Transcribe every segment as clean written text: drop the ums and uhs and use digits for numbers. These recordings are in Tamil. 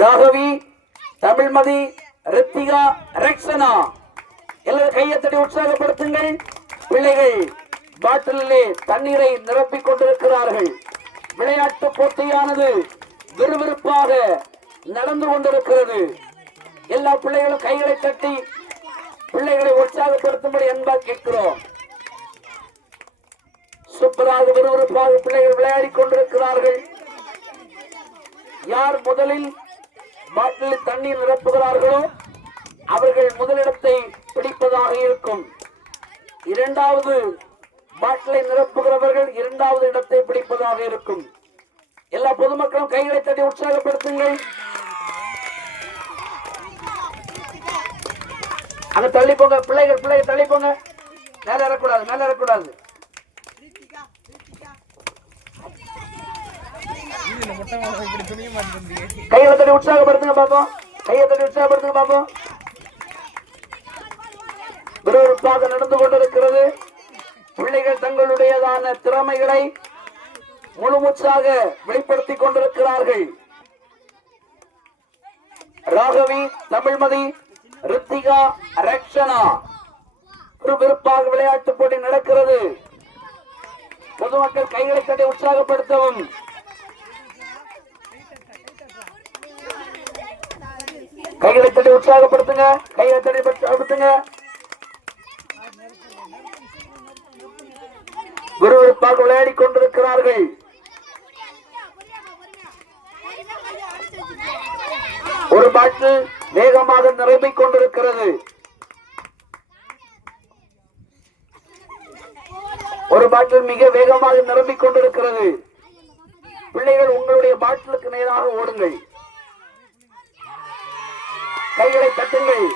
ராகவி, தமிழ்மதி, ரித்திகா, ரக்ஷனா எல்லாரும் கையத்தடி உற்சாகப்படுத்துங்கள். பிள்ளைகள் பாட்டிலே தண்ணீரை நிரப்பிக் கொண்டிருக்கிறார்கள். விளையாட்டு போட்டியானது விறுவிறுப்பாக நடந்து கொண்டிருக்கிறது. எல்லா பிள்ளைகளும் கைகளை தட்டி பிள்ளைகளை உற்சாகப்படுத்தும்படி அன்பாக கேட்கிறோம். சூப்பராக விறுவிறுப்பாக பிள்ளைகள் விளையாடி கொண்டிருக்கிறார்கள். யார் முதலில் பாட்டிலில் தண்ணீர் நிரப்புகிறார்களோ அவர்கள் முதலிடத்தை பிடிப்பதாக இருக்கும். இரண்டாவது பாட்டிலை நிரப்புகிறவர்கள் இரண்டாவது இடத்தை பிடிப்பதாக இருக்கும். எல்லா பொதுமக்களும் கைகளை தட்டி உற்சாகப்படுத்துங்கள். அங்க தள்ளி போங்க பிள்ளைகள் தள்ளி போங்க. மேல ஏறக்கூடாது. கையை தட்டி உற்சாகப்படுத்துங்க பாப்போம். விறுவிறுப்பாக நடந்து கொண்டிருக்கிறது. பிள்ளைகள் தங்களுடையதான திறமைகளை முழுமூச்சாக வெளிப்படுத்திக் கொண்டிருக்கிறார்கள். ராகவி, தமிழ்மதி, ரித்திகா, ரக்ஷனா விறுவிறுப்பாக விளையாட்டு போட்டி நடக்கிறது. பொதுமக்கள் கைகளை தட்டி உற்சாகப்படுத்தவும். கைகளை தட்டி உற்சாகப்படுத்துங்க. விறுவிறுப்பாக விளையாடி கொண்டிருக்கிறார்கள். ஒரு பாட்டில் வேகமாக நிரம்பிக் கொண்டிருக்கிறது. மிக வேகமாக நிரம்பிக் கொண்டிருக்கிறது. பிள்ளைகள் உங்களுடைய பாட்டிலுக்கு நேராக ஓடுங்கள். கைகளை தட்டுங்கள்.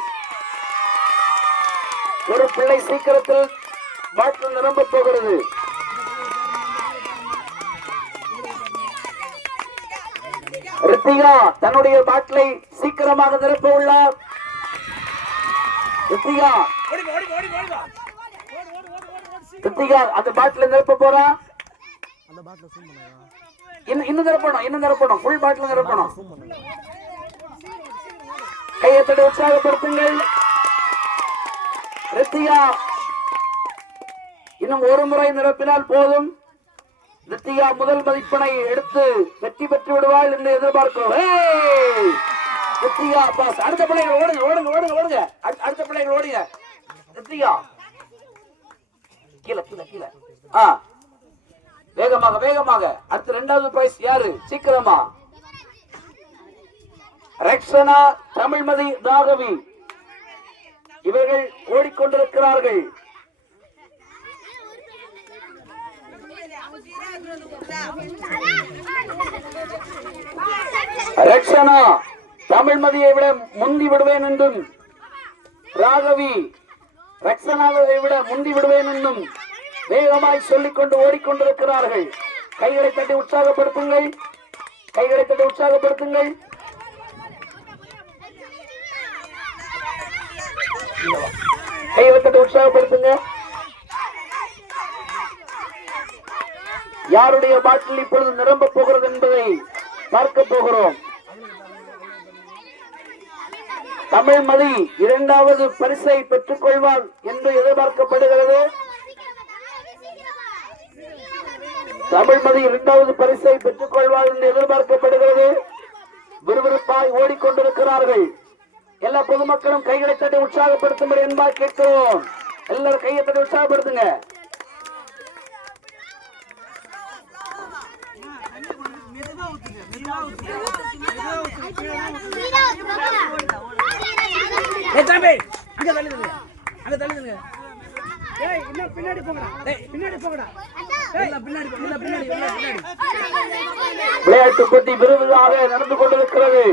ஒரு பிள்ளை சீக்கிரத்தில் பாட்டில் நிரம்ப போகிறது. ரித்திகா தன்னுடைய பாட்டிலை சீக்கிரமாக நிரப்ப உள்ளார். ரித்திகா அந்த பாட்டில நிரப்ப போறா. இன்னும் நிரப்பணும். ஃபுல் பாட்டில் நிரப்பணும். கையை தட்டி உற்சாகப்படுத்துங்கள். ரித்திகா இன்னும் ஒரு முறை நிரப்பினால் போதும். ரித்திகா முதல் மதிப்பெண்ணை எடுத்து வெற்றி பெற்று விடுவாள் என்று எதிர்பார்க்கிறோம். ரித்திகா பாஸ். அடுத்த பிள்ளைகள் ஓடுங்க. அடுத்த பிள்ளைகள் ஓடுங்க. ரித்திகா கீழே வேகமாக. அடுத்த இரண்டாவது பிரைஸ் யாரு? சீக்கிரமா. ரக்ஷனா, தமிழ்மதி, ராகவி இவர்கள் ஓடிக்கொண்டிருக்கிறார்கள். ரக்ஷனா தமிழ்மதியை விட முந்தி விடுவேன் என்றும், ராகவி ரக்ஷனாவை விட முந்தி விடுவேன் என்றும் வேகமாய் சொல்லிக்கொண்டு ஓடிக்கொண்டிருக்கிறார்கள். கைகளை தட்டி உற்சாகப்படுத்துங்கள். கைகளை தட்டி உற்சாகப்படுத்துங்க. யாருடைய பாட்டில் இப்பொழுது நிரம்ப போகிறது என்பதை பார்க்க போகிறோம். தமிழ்மதி இரண்டாவது பரிசை பெற்றுக் கொள்வார் என்று எதிர்பார்க்கப்படுகிறது. தமிழ்மதி இரண்டாவது பரிசை பெற்றுக் கொள்வார் என்று எதிர்பார்க்கப்படுகிறது. விறுவிறுப்பாய் ஓடிக்கொண்டிருக்கிறார்கள். எல்லா பொதுமக்களும் கைகளை தட்டி உற்சாகப்படுத்தும்படி என்பார் கேட்கிறோம். எல்லாரும் கையை தட்டி உற்சாகப்படுத்துங்க. விளையாட்டு போட்டி விறுவிறுப்பாக நடந்து கொண்டிருக்கிறது.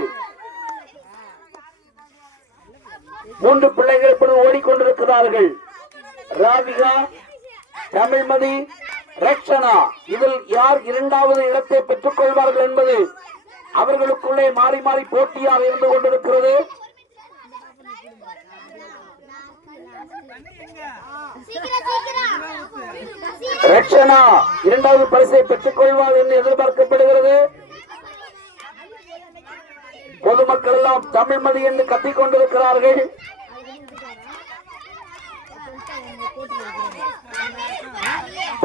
3 பிள்ளைகள் இப்பொழுது ஓடிக்கொண்டிருக்கிறார்கள். ராதிகா, தமிழ்மதி, ரக்ஷனா இதில் யார் இரண்டாவது இடத்தை பெற்றுக் கொள்வார்கள் என்பது அவர்களுக்குள்ளே மாறி மாறி போட்டியாக இருந்து கொண்டிருக்கிறது. ரட்சனா இரண்டாவது பரிசை பெற்றுக் கொள்வார் என்று எதிர்பார்க்கப்படுகிறது. பொதுமக்கள் எல்லாம் தமிழ்மதி என்று கத்திக் கொண்டிருக்கிறார்கள்.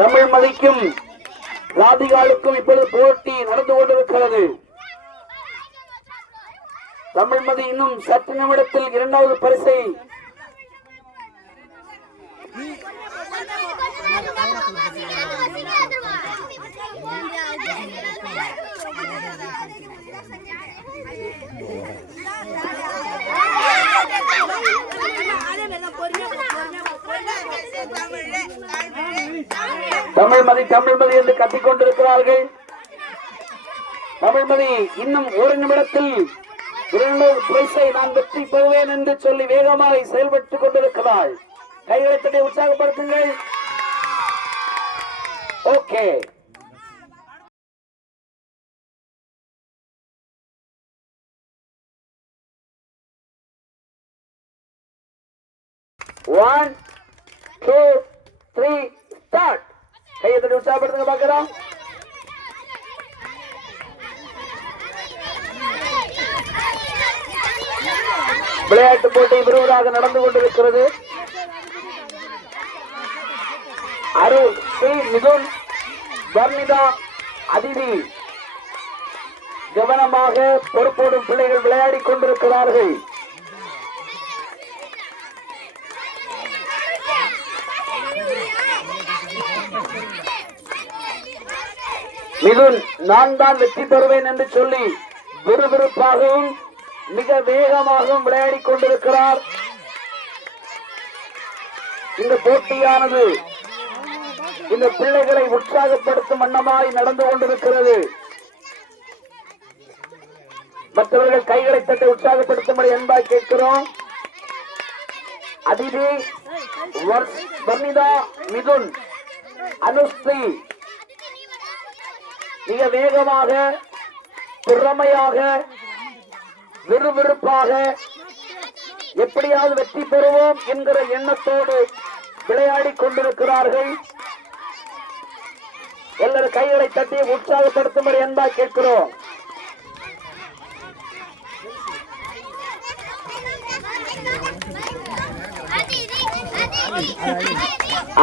தமிழ்மதிக்கும் ராதிகாலுக்கும் இப்பொழுது போட்டி நடந்து கொண்டிருக்கிறது. தமிழ்மதி இன்னும் சற்று நிமிடத்தில் இரண்டாவது பரிசை தமிழ்மதி என்று கத்திக் கொண்டிருக்கிறார்கள். தமிழ்மதி இன்னும் ஒரு நிமிடத்தில் இரண்டாவது பரிசை நான் வெற்றி பெறுவேன் என்று சொல்லி வேகமாக செயல்பட்டுக் கொண்டிருக்கிறாள். கைகளை தட்டி உற்சாகப்படுத்துங்கள். Okay, one two three start. கையை தட்டி உற்சாகப்படுத்துங்க பார்க்கிறோம். விளையாட்டு போட்டி விறுவிறாக நடந்து கொண்டிருக்கிறது. அருள், ஸ்ரீ, மிதுன், வர்ணிதா, அதிதி கவனமாக பொறுப்போடும் பிள்ளைகள் விளையாடி கொண்டிருக்கிறார்கள். மிதுன் நான் தான் வெற்றி பெறுவேன் என்று சொல்லி விறுவிறுப்பாகவும் மிக வேகமாகவும் விளையாடி கொண்டிருக்கிறார். இந்த போட்டியானது இந்த பிள்ளைகளை உற்சாகப்படுத்தும் வண்ணமாய் நடந்து கொண்டிருக்கிறது. மற்றவர்கள் கைகளை தட்டி உற்சாகப்படுத்தும்படி என்பாய் கேட்கிறோம். அதிதி, வர்ணிதா, மிதுன், அனுஸ்ரீ மிக வேகமாக திறமையாக விறுவிறுப்பாக எப்படியாவது வெற்றி பெறுவோம் என்கிற எண்ணத்தோடு விளையாடி கொண்டிருக்கிறார்கள். எல்லாரும் கைகளை தட்டி உற்சாகப்படுத்தும்படி என்பா கேட்கிறோம்.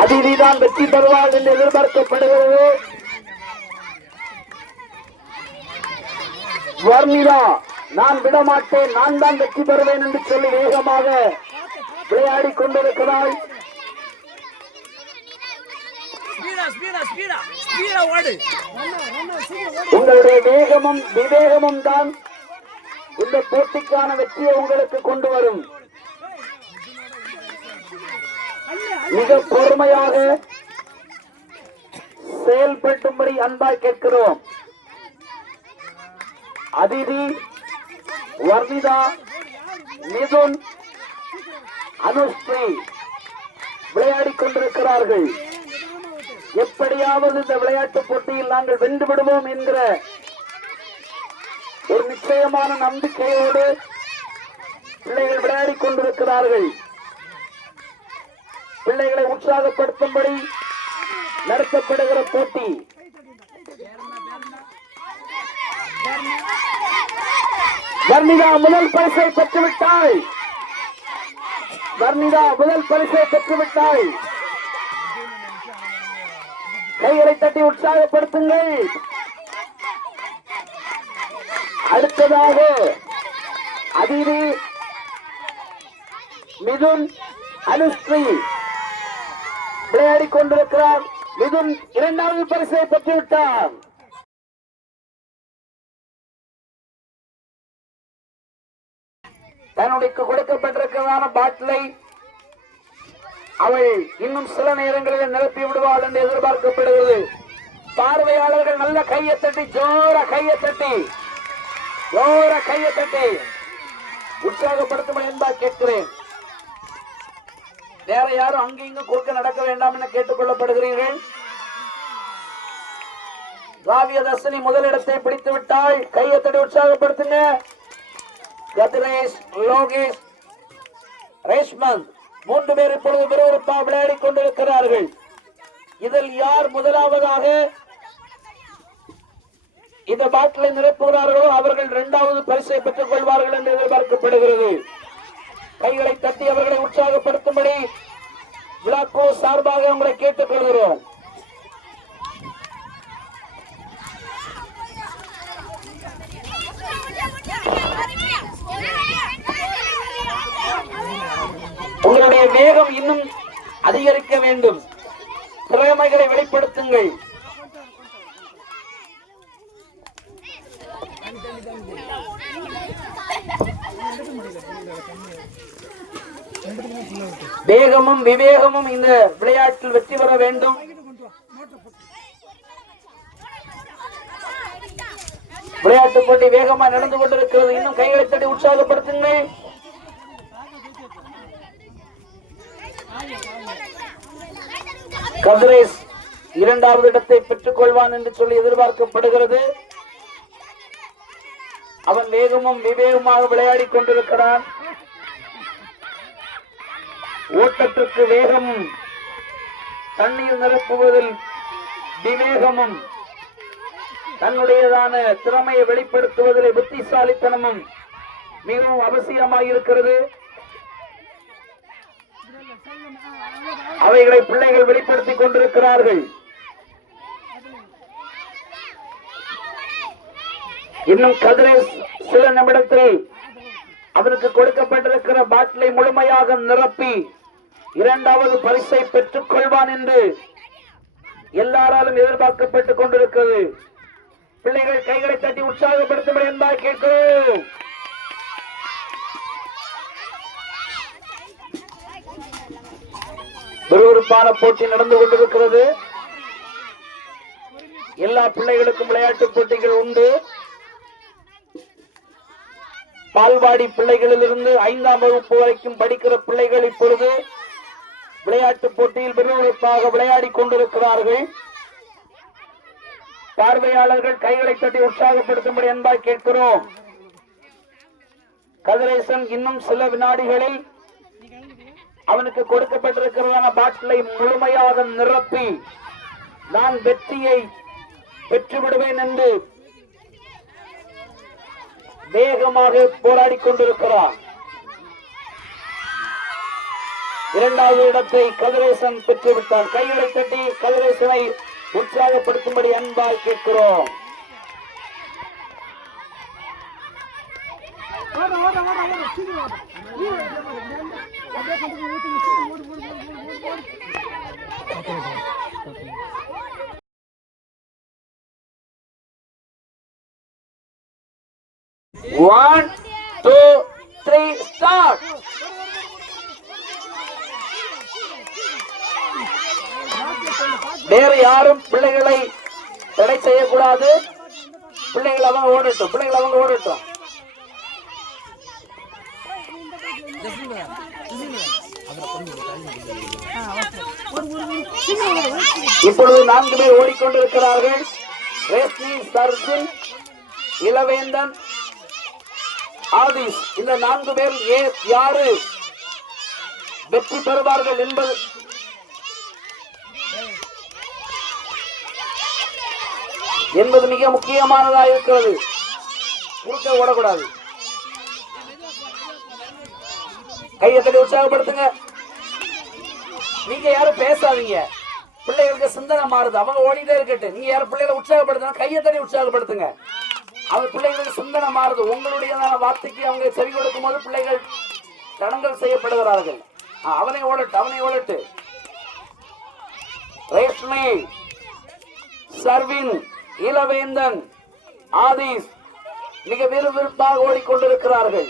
அதிதிதான் வெற்றி பெறுவார் என்று எதிர்பார்க்கப்படுகிறது. வர்ணிதா நான் விடமாட்டேன், நான் தான் வெற்றி பெறுவேன் என்று சொல்லி வேகமாக விளையாடி கொண்டிருக்கிறாள். உங்களுடைய வேகமும் விவேகமும் தான் இந்த போட்டிக்கான வெற்றியை உங்களுக்கு கொண்டு வரும். மிக பொறுமையாக செயல்படும்படி அன்பாய் கேட்கிறோம். அதிதி, வர்ணிதா, மிதுன், அனுஸ்ரீ விளையாடி கொண்டிருக்கிறார்கள். எப்படியாவது இந்த விளையாட்டு போட்டியில் நாங்கள் வென்று விடுவோம் என்கிற ஒரு நிச்சயமான நம்பிக்கையோடு பிள்ளைகள் விளையாடி கொண்டிருக்கிறார்கள். பிள்ளைகளை உற்சாகப்படுத்தும்படி நடத்தப்படுகிற போட்டி. வர்ணிதா முதல் பரிசை பெற்றுவிட்டாய். வர்ணிதா முதல் பரிசை பெற்றுவிட்டாய். கைகளை தட்டி உற்சாகப்படுத்துங்கள். அடுத்ததாக அதிதி, மிதுன், அனுஸ்ரீ விளையாடி கொண்டிருக்கிறார். மிதுன் இரண்டாவது பரிசை பெற்றுவிட்டார். தன்னுடைய கொடுக்கப்பட்டிருக்கிறதான பாட்டிலை அவள் இன்னும் சில நேரங்களில் நிரப்பி விடுவாள் என்று எதிர்பார்க்கப்படுகிறது. பார்வையாளர்கள் நல்ல கையை தட்டி ஜோர கையை தட்டி உற்சாகப்படுத்தும் என்பா கேட்கிறேன். வேற யாரும் அங்கு இங்கு குறுக்க நடக்க வேண்டாம் என கேட்டுக் கொள்ளப்படுகிறீர்கள். காவிய தர்ஷினி முதலிடத்தை பிடித்து விட்டால் கையை தட்டி உற்சாகப்படுத்துங்க. கதிரேஷ், லோகேஷ், ரேஷ்மந்த் 3 பேர் இப்பொழுது விறுவிறுப்பாக விளையாடி கொண்டிருக்கிறார்கள். இதில் யார் முதலாவதாக இந்த பாட்டிலை நிரப்புகிறார்களோ அவர்கள் 2வது பரிசை பெற்றுக் கொள்வார்கள் என்று எதிர்பார்க்கப்படுகிறது. கைகளை தட்டி அவர்களை உற்சாகப்படுத்தும்படி விழாக்குழு சார்பாக உங்களை கேட்டுக் கொள்கிறோம். உங்களுடைய வேகம் இன்னும் அதிகரிக்க வேண்டும். திறமைகளை வெளிப்படுத்துங்கள். வேகமும் விவேகமும் இந்த விளையாட்டில் வெற்றி பெற வேண்டும். விளையாட்டு போட்டி வேகமாக நடந்து கொண்டிருக்கிறது. இன்னும் கைகளை தட்டி உற்சாகப்படுத்துங்கள். கதிரேஷ் 2வது இடத்தை பெற்றுக் கொள்வான் என்று சொல்லி எதிர்பார்க்கப்படுகிறது. அவன் வேகமும் விவேகமாக விளையாடி கொண்டிருக்கிறான். ஓட்டத்திற்கு வேகமும் தண்ணீர் நிரப்புவதில் விவேகமும் தன்னுடையதான திறமையை வெளிப்படுத்துவதில் புத்திசாலித்தனமும் மிகவும் அவசியமாக இருக்கிறது. அவைகளை பிள்ளைகள் வெளிப்படுத்திக் கொண்டிருக்கிறார்கள். இன்னும் கதிரேஷ் சில நிமிடத்தில் அவருக்கு கொடுக்கப்பட்டிருக்கிற பாட்டிலை முழுமையாக நிரப்பி 2வது பரிசை பெற்றுக் கொள்வான் என்று எல்லாராலும் எதிர்பார்க்கப்பட்டுக் கொண்டிருக்கிறது. பிள்ளைகள் கைகளை தட்டி உற்சாகப்படுத்தும் என்பார் கேட்கிறோம். விறுவிறுப்பான போட்டி நடந்து கொண்டிருக்கிறது. எல்லா பிள்ளைகளுக்கும் விளையாட்டு போட்டிகள் உண்டு. பால்வாடி பிள்ளைகளிலிருந்து 5ஆம் வகுப்பு வரைக்கும் படிக்கிற பிள்ளைகள் இப்பொழுது விளையாட்டு போட்டியில் விறுவிறுப்பாக விளையாடி கொண்டிருக்கிறார்கள். பார்வையாளர்கள் கைகளை தட்டி உற்சாகப்படுத்தும்படி என்பாய் கேட்கிறோம். கதிரேசன் இன்னும் சில வினாடிகளில் அவனுக்கு கொடுக்கப்பட்டிருக்கிறதான பாட்டிலை முழுமையாக நிரப்பி நான் வெற்றியை பெற்றுவிடுவேன் என்று வேகமாக போராடி கொண்டிருக்கிறார். 2வது இடத்தை கதிரேசன் பெற்றுவிட்டார். கைகளை தட்டி கதிரேசனை உற்சாகப்படுத்தும்படி அன்பால் கேட்கிறோம். One, two, three, start. வேறு யாரும் பிள்ளைகளை தடை செய்யக்கூடாது. பிள்ளைகள் அவங்க ஓடட்டும். இப்பொழுது 4 பேர் ஓடிக்கொண்டிருக்கிறார்கள். ரேஸ்மி, சர்ஜின், இளவேந்தன், ஆதிஸ். இந்த 4 பேர் யாரு வெற்றி பெறுவார்கள் என்பது மிக முக்கியமானதாக இருக்கிறது. குறுக்க ஓடக்கூடாது. கையை தட்டி உற்சாகப்படுத்துங்க. நீங்க யாரும் பேசாதீங்க. பிள்ளைகளுக்கு சிந்தனை மாறுது. அவங்க ஓடிட்டே இருக்கட்டும். நீங்க யாரும் பிள்ளைகளை உற்சாகப்படுத்துங்க. கையை தட்டி உற்சாகப்படுத்துங்க. அவங்க பிள்ளைகளுக்கு சிந்தனை மாறுது. உங்களுடைய வார்த்தைக்கு அவங்க செவி கொடுக்கும் போது பிள்ளைகள் தடங்கல் செய்யப்படுகிறார்கள். அவனை ஓடட்டு. ரேஷ்மி, சர்வின், இளவேந்தன், ஆதிஸ் மிக விறுவிறுப்பாக ஓடிக்கொண்டிருக்கிறார்கள்.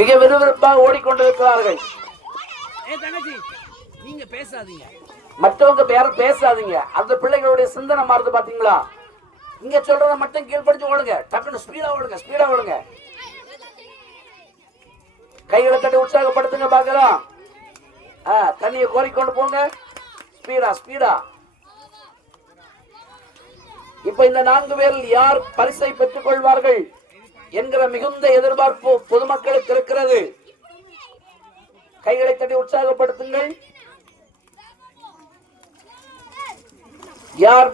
மிக விறுவிறுப்பாக ஓடிக்கொண்டிருக்கிறார்கள். நீங்க பேசாதீங்க. மற்றவங்க யாரும் பேசாதீங்க. அந்த பிள்ளைகளுடைய சிந்தனை மாறுது பாத்தீங்களா? இங்க சொல்றத மட்டும் கீழ்படிச்சு ஓடுங்க. டக்குனு ஸ்பீடா ஓடுங்க. கைகளை தட்டி உற்சாகப்படுத்துங்க பாக்கலாம். தண்ணியை கோரிக்கொண்டு போங்க. ஸ்பீடா இப்ப இந்த 4 பேரில் யார் பரிசை பெற்றுக் கொள்வார்கள் என்கிற மிகுந்த எதிர்பார்ப்பு பொதுமக்களுக்கு இருக்கிறது. கைகளை தட்டி உற்சாகப்படுத்துங்கள். யார்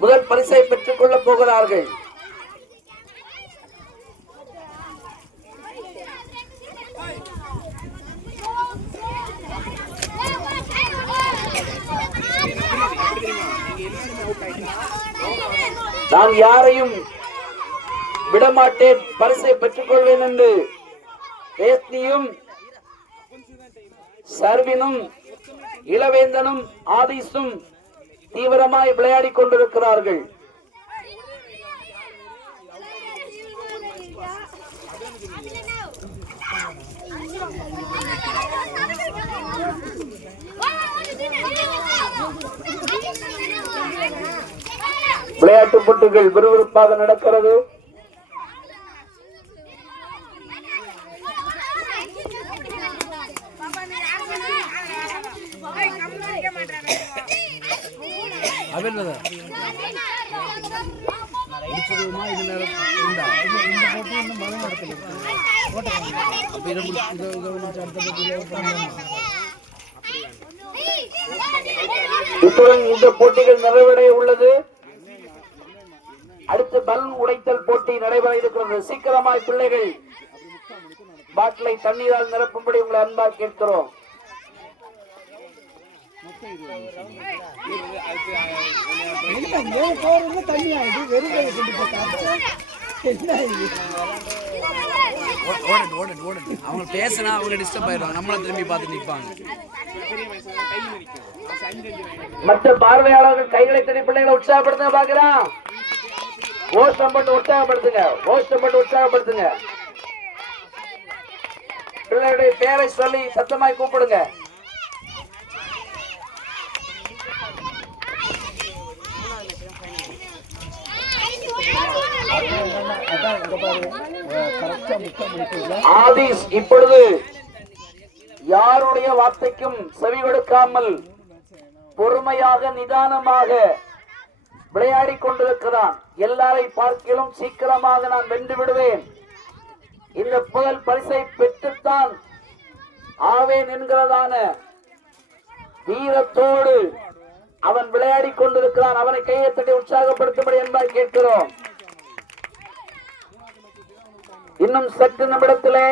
முதல் பரிசை பெற்றுக் கொள்ளப் போகிறார்கள்? நான் யாரையும் விடமாட்டேன், பரிசை பெற்றுக் கொள்வேன் என்று ரேஸ்னியும் சர்வினும் இளவேந்தனும் ஆதிசும் தீவிரமாய் விளையாடி கொண்டிருக்கிறார்கள். விளையாட்டு போட்டிகள் விறுவிறுப்பாக நடக்கிறது. இத்துடன் இந்த போட்டிகள் நிறைவடைய உள்ளது. அடுத்து பலூன் உடைத்தல் போட்டி நடைபெற இருக்கிறது. சீக்கிரமாய் பிள்ளைகள் பாட்டிலை தண்ணீரால் நிரப்பும்படி உங்களை அன்பாக கேட்கிறோம். அவங்க பேசினா அவங்க டிஸ்டர்ப் ஆயிடுவாங்க, நம்மள திரும்பி பார்த்து நிற்பாங்க. மற்ற பார்வையாளர்கள் கைகளை தட்டி பிள்ளைகளை உற்சாகப்படுத்த பாக்குறான். கோஷம் போட்டு உற்சாகப்படுத்துங்க. பிள்ளைகளுடைய பேரை சொல்லி சத்தமாய் கூப்பிடுங்க. ஆதிஸ் இப்பொழுது யாருடைய வார்த்தைக்கும் செவி கொடுக்காமல் பொறுமையாக நிதானமாக விளையாடி கொண்டிருக்கிறான். எல்லாரை பார்க்கிலும் சீக்கிரமாக நான் வென்று விடுவேன், இந்த முதல் பரிசை பெற்றுத்தான் ஆவேன் என்கிறதான வீரத்தோடு அவன் விளையாடி கொண்டிருக்கிறான். அவனை கையை தட்டி உற்சாகப்படுத்தும்படி என்பதை கேட்கிறோம். இன்னும் சற்று நிமிடத்திலே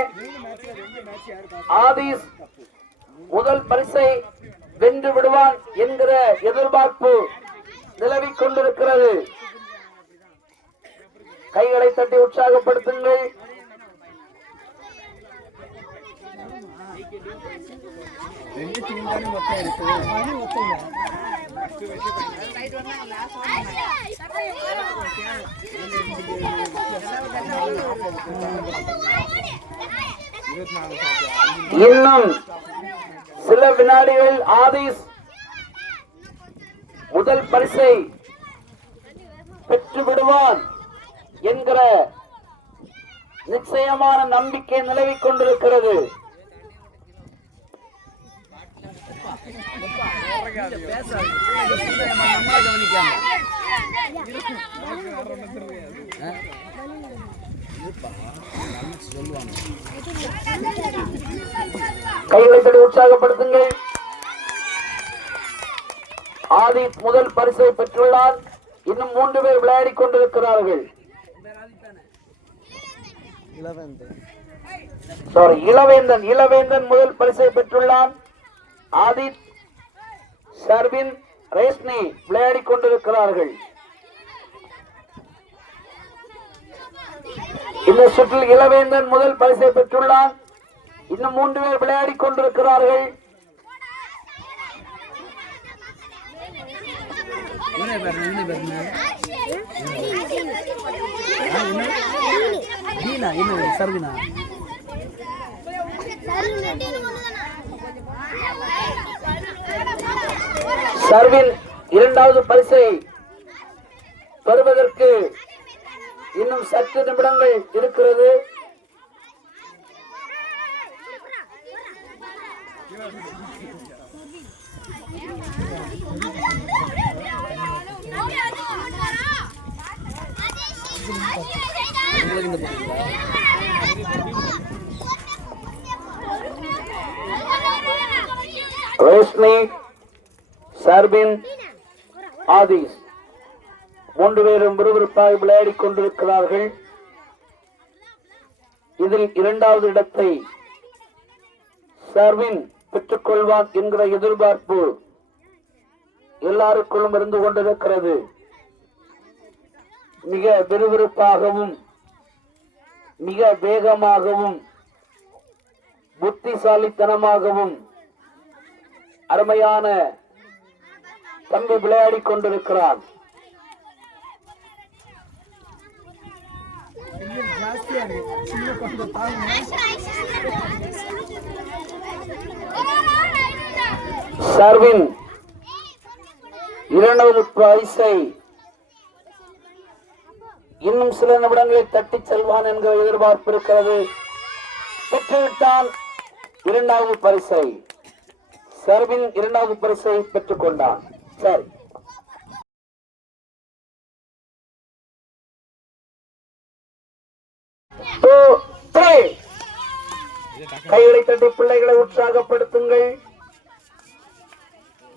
ஆதிஸ் முதல் பரிசை வென்று விடுவான் என்கிற எதிர்பார்ப்பு நிலவிக் கொண்டிருக்கிறது. கைகளை தட்டி உற்சாகப்படுத்துங்கள். இன்னும் சில வினாடிகளில் ஆதிஸ் முதல் பரிசை பெற்று விடுவான் என்கிற நிச்சயமான நம்பிக்கை நிலவிக் கொண்டிருக்கிறது. கைகளை தட்டி உற்சாகப்படுத்துங்கள். ஆதித் முதல் பரிசை பெற்றுள்ளார். இன்னும் 3 பேர் விளையாடி கொண்டிருக்கிறார்கள். இளவேந்தன் முதல் பரிசை பெற்றுள்ளான். ஆதித், ஷர்வின், ரேஸ்னி விளையாடி கொண்டிருக்கிறார்கள். இந்த சுற்றில் இளவேந்தன் முதல் பரிசை பெற்றுள்ளான். இன்னும் 3 பேர் விளையாடி கொண்டிருக்கிறார்கள். சர்வின் இரண்டாவது பரிசை பெறுவதற்கு இன்னும் சற்று நிமிடங்கள் இருக்கிறது. உங்களுக்கு இந்த போட்டிங்களா? ரோஷ்னி, சர்பின், ஆதிஸ் 3 பேரும் விறுவிறுப்பாக விளையாடிக் கொண்டிருக்கிறார்கள். இதில் 2வது இடத்தை சர்வின் பெற்றுக் கொள்வான் என்கிற எதிர்பார்ப்பு எல்லாருக்குள்ளும் இருந்து கொண்டிருக்கிறது. மிக விறுவிறுப்பாகவும் மிக வேகமாகவும் புத்திசாலித்தனமாகவும் அருமையான தம்பி விளையாடிக் கொண்டிருக்கிறார். சர்வின் 2வது பரிசை இன்னும் சில நிமிடங்களில் தட்டி செல்வான் என்கிற எதிர்பார்ப்பு இருக்கிறது. பெற்றுவிட்டால் 2வது பரிசை சர்வின் 2வது பரிசை பெற்றுக் கொண்டான். சரி, கைகளை தட்டி பிள்ளைகளை உற்சாகப்படுத்துங்கள்.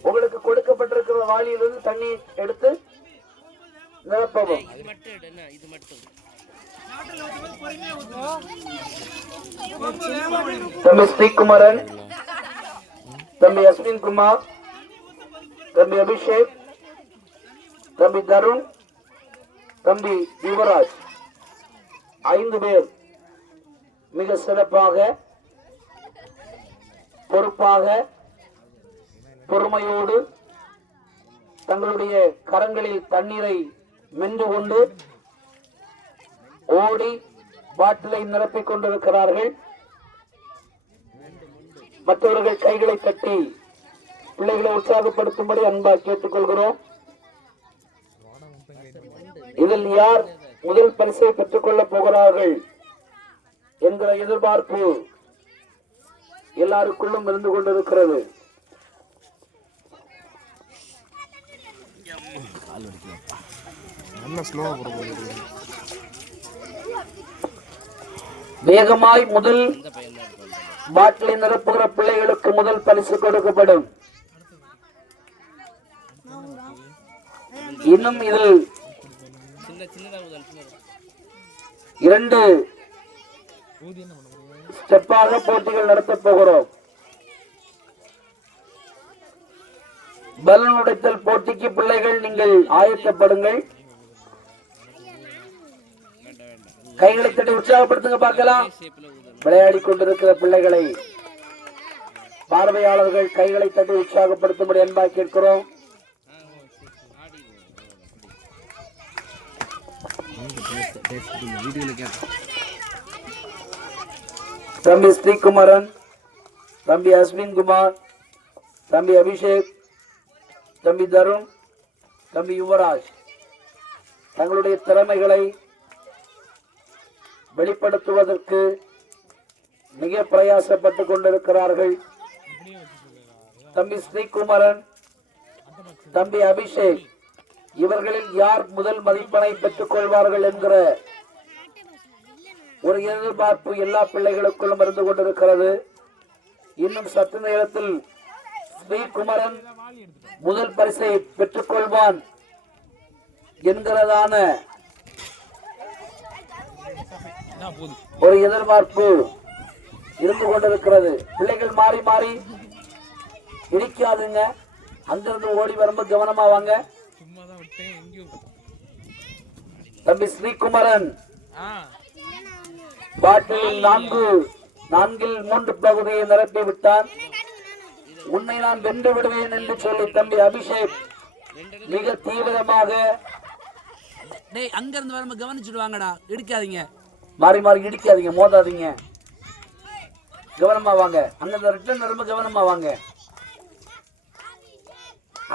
உங்களுக்கு கொடுக்கப்பட்டிருக்கிற வாளியிலிருந்து தண்ணீர் எடுத்து நிரப்பவும். தம்பி ஸ்ரீகுமரன், தம்பி அஸ்வின் குமார், தம்பி அபிஷேக், தம்பி தருண், தம்பி யுவராஜ் 5 பேர் மிக சிறப்பாக பொறுப்பாக பொறுமையோடு தங்களுடைய கரங்களில் தண்ணீரை மென்று கொண்டு ஓடி பாட்டிலை நிரப்பிக் கொண்டிருக்கிறார்கள். மற்றவர்கள் கைகளை தட்டி பிள்ளைகளை உற்சாகப்படுத்தும்படி அன்பாக கேட்டுக் கொள்கிறோம். இதில் யார் முதல் பரிசை பெற்றுக் கொள்ளப் போகிறார்கள் என்கிற எதிர்பார்ப்பு எல்லாருக்குள்ளும் இருந்து கொண்டிருக்கிறது. வேகமாய் முதல் பாட்டிலை நிரப்புகிற பிள்ளைகளுக்கு முதல் பரிசு கொடுக்கப்படும். இன்னும் இதில் 2 ஸ்டெப்பாக போட்டிகள் நடத்தப் போகிறோம். பலூன் உடைத்தல் போட்டிக்கு பிள்ளைகள் நீங்கள் ஆயத்தப்படுங்கள். கைகளை தட்டி உற்சாகப்படுத்துங்க பார்க்கலாம். விளையாடி கொண்டிருக்கிற பிள்ளைகளை பார்வையாளர்கள் கைகளை தட்டி உற்சாகப்படுத்தும்படி அன்பாக கேட்கிறோம். தம்பி ஸ்ரீகுமரன், தம்பி அஸ்வின் குமார், தம்பி அபிஷேக், தம்பி தருண், தம்பி யுவராஜ் தங்களுடைய திறமைகளை வெளிப்படுத்துவதற்கு மிக பிரயாசப்பட்டுக் கொண்டிருக்கிறார்கள். தம்பி ஸ்ரீகுமரன், தம்பி அபிஷேக் இவர்களில் யார் முதல் மதிப்பெண்ணை பெற்றுக் கொள்வார்கள் என்கிற ஒரு எதிர்பார்ப்பு எல்லா பிள்ளைகளுக்குள்ளும் இருந்து கொண்டிருக்கிறது. இன்னும் சற்று நேரத்தில் ஸ்ரீகுமரன் முதல் பரிசை பெற்றுக் கொள்வான் என்கிறதான ஒரு எதிர்பார்ப்பு இருந்து கொண்டிருக்கிறது. பிள்ளைகள் மாறி மாறி இடிக்காதுங்க. அங்கிருந்து ஓடி வரும்போது கவனமா வாங்க. தம்பி ஸ்ரீகுமரன் பாட்டில் 4 3 பகுதியை நிரப்பி விட்டான். உன்னை நான் வென்று விடுவேன் என்று சொல்லி தம்பி அபிஷேக் மிக தீவிரமாக அங்க இருந்து வரும்போது கவனிச்சுடுவாங்கடா, இடிக்காதீங்க, மாறி மாறி இடிக்காதீங்க, மோதாதீங்க, கவனமா வாங்க. அங்க ரிட்டர்ன் வரும்போது கவனமா வாங்க.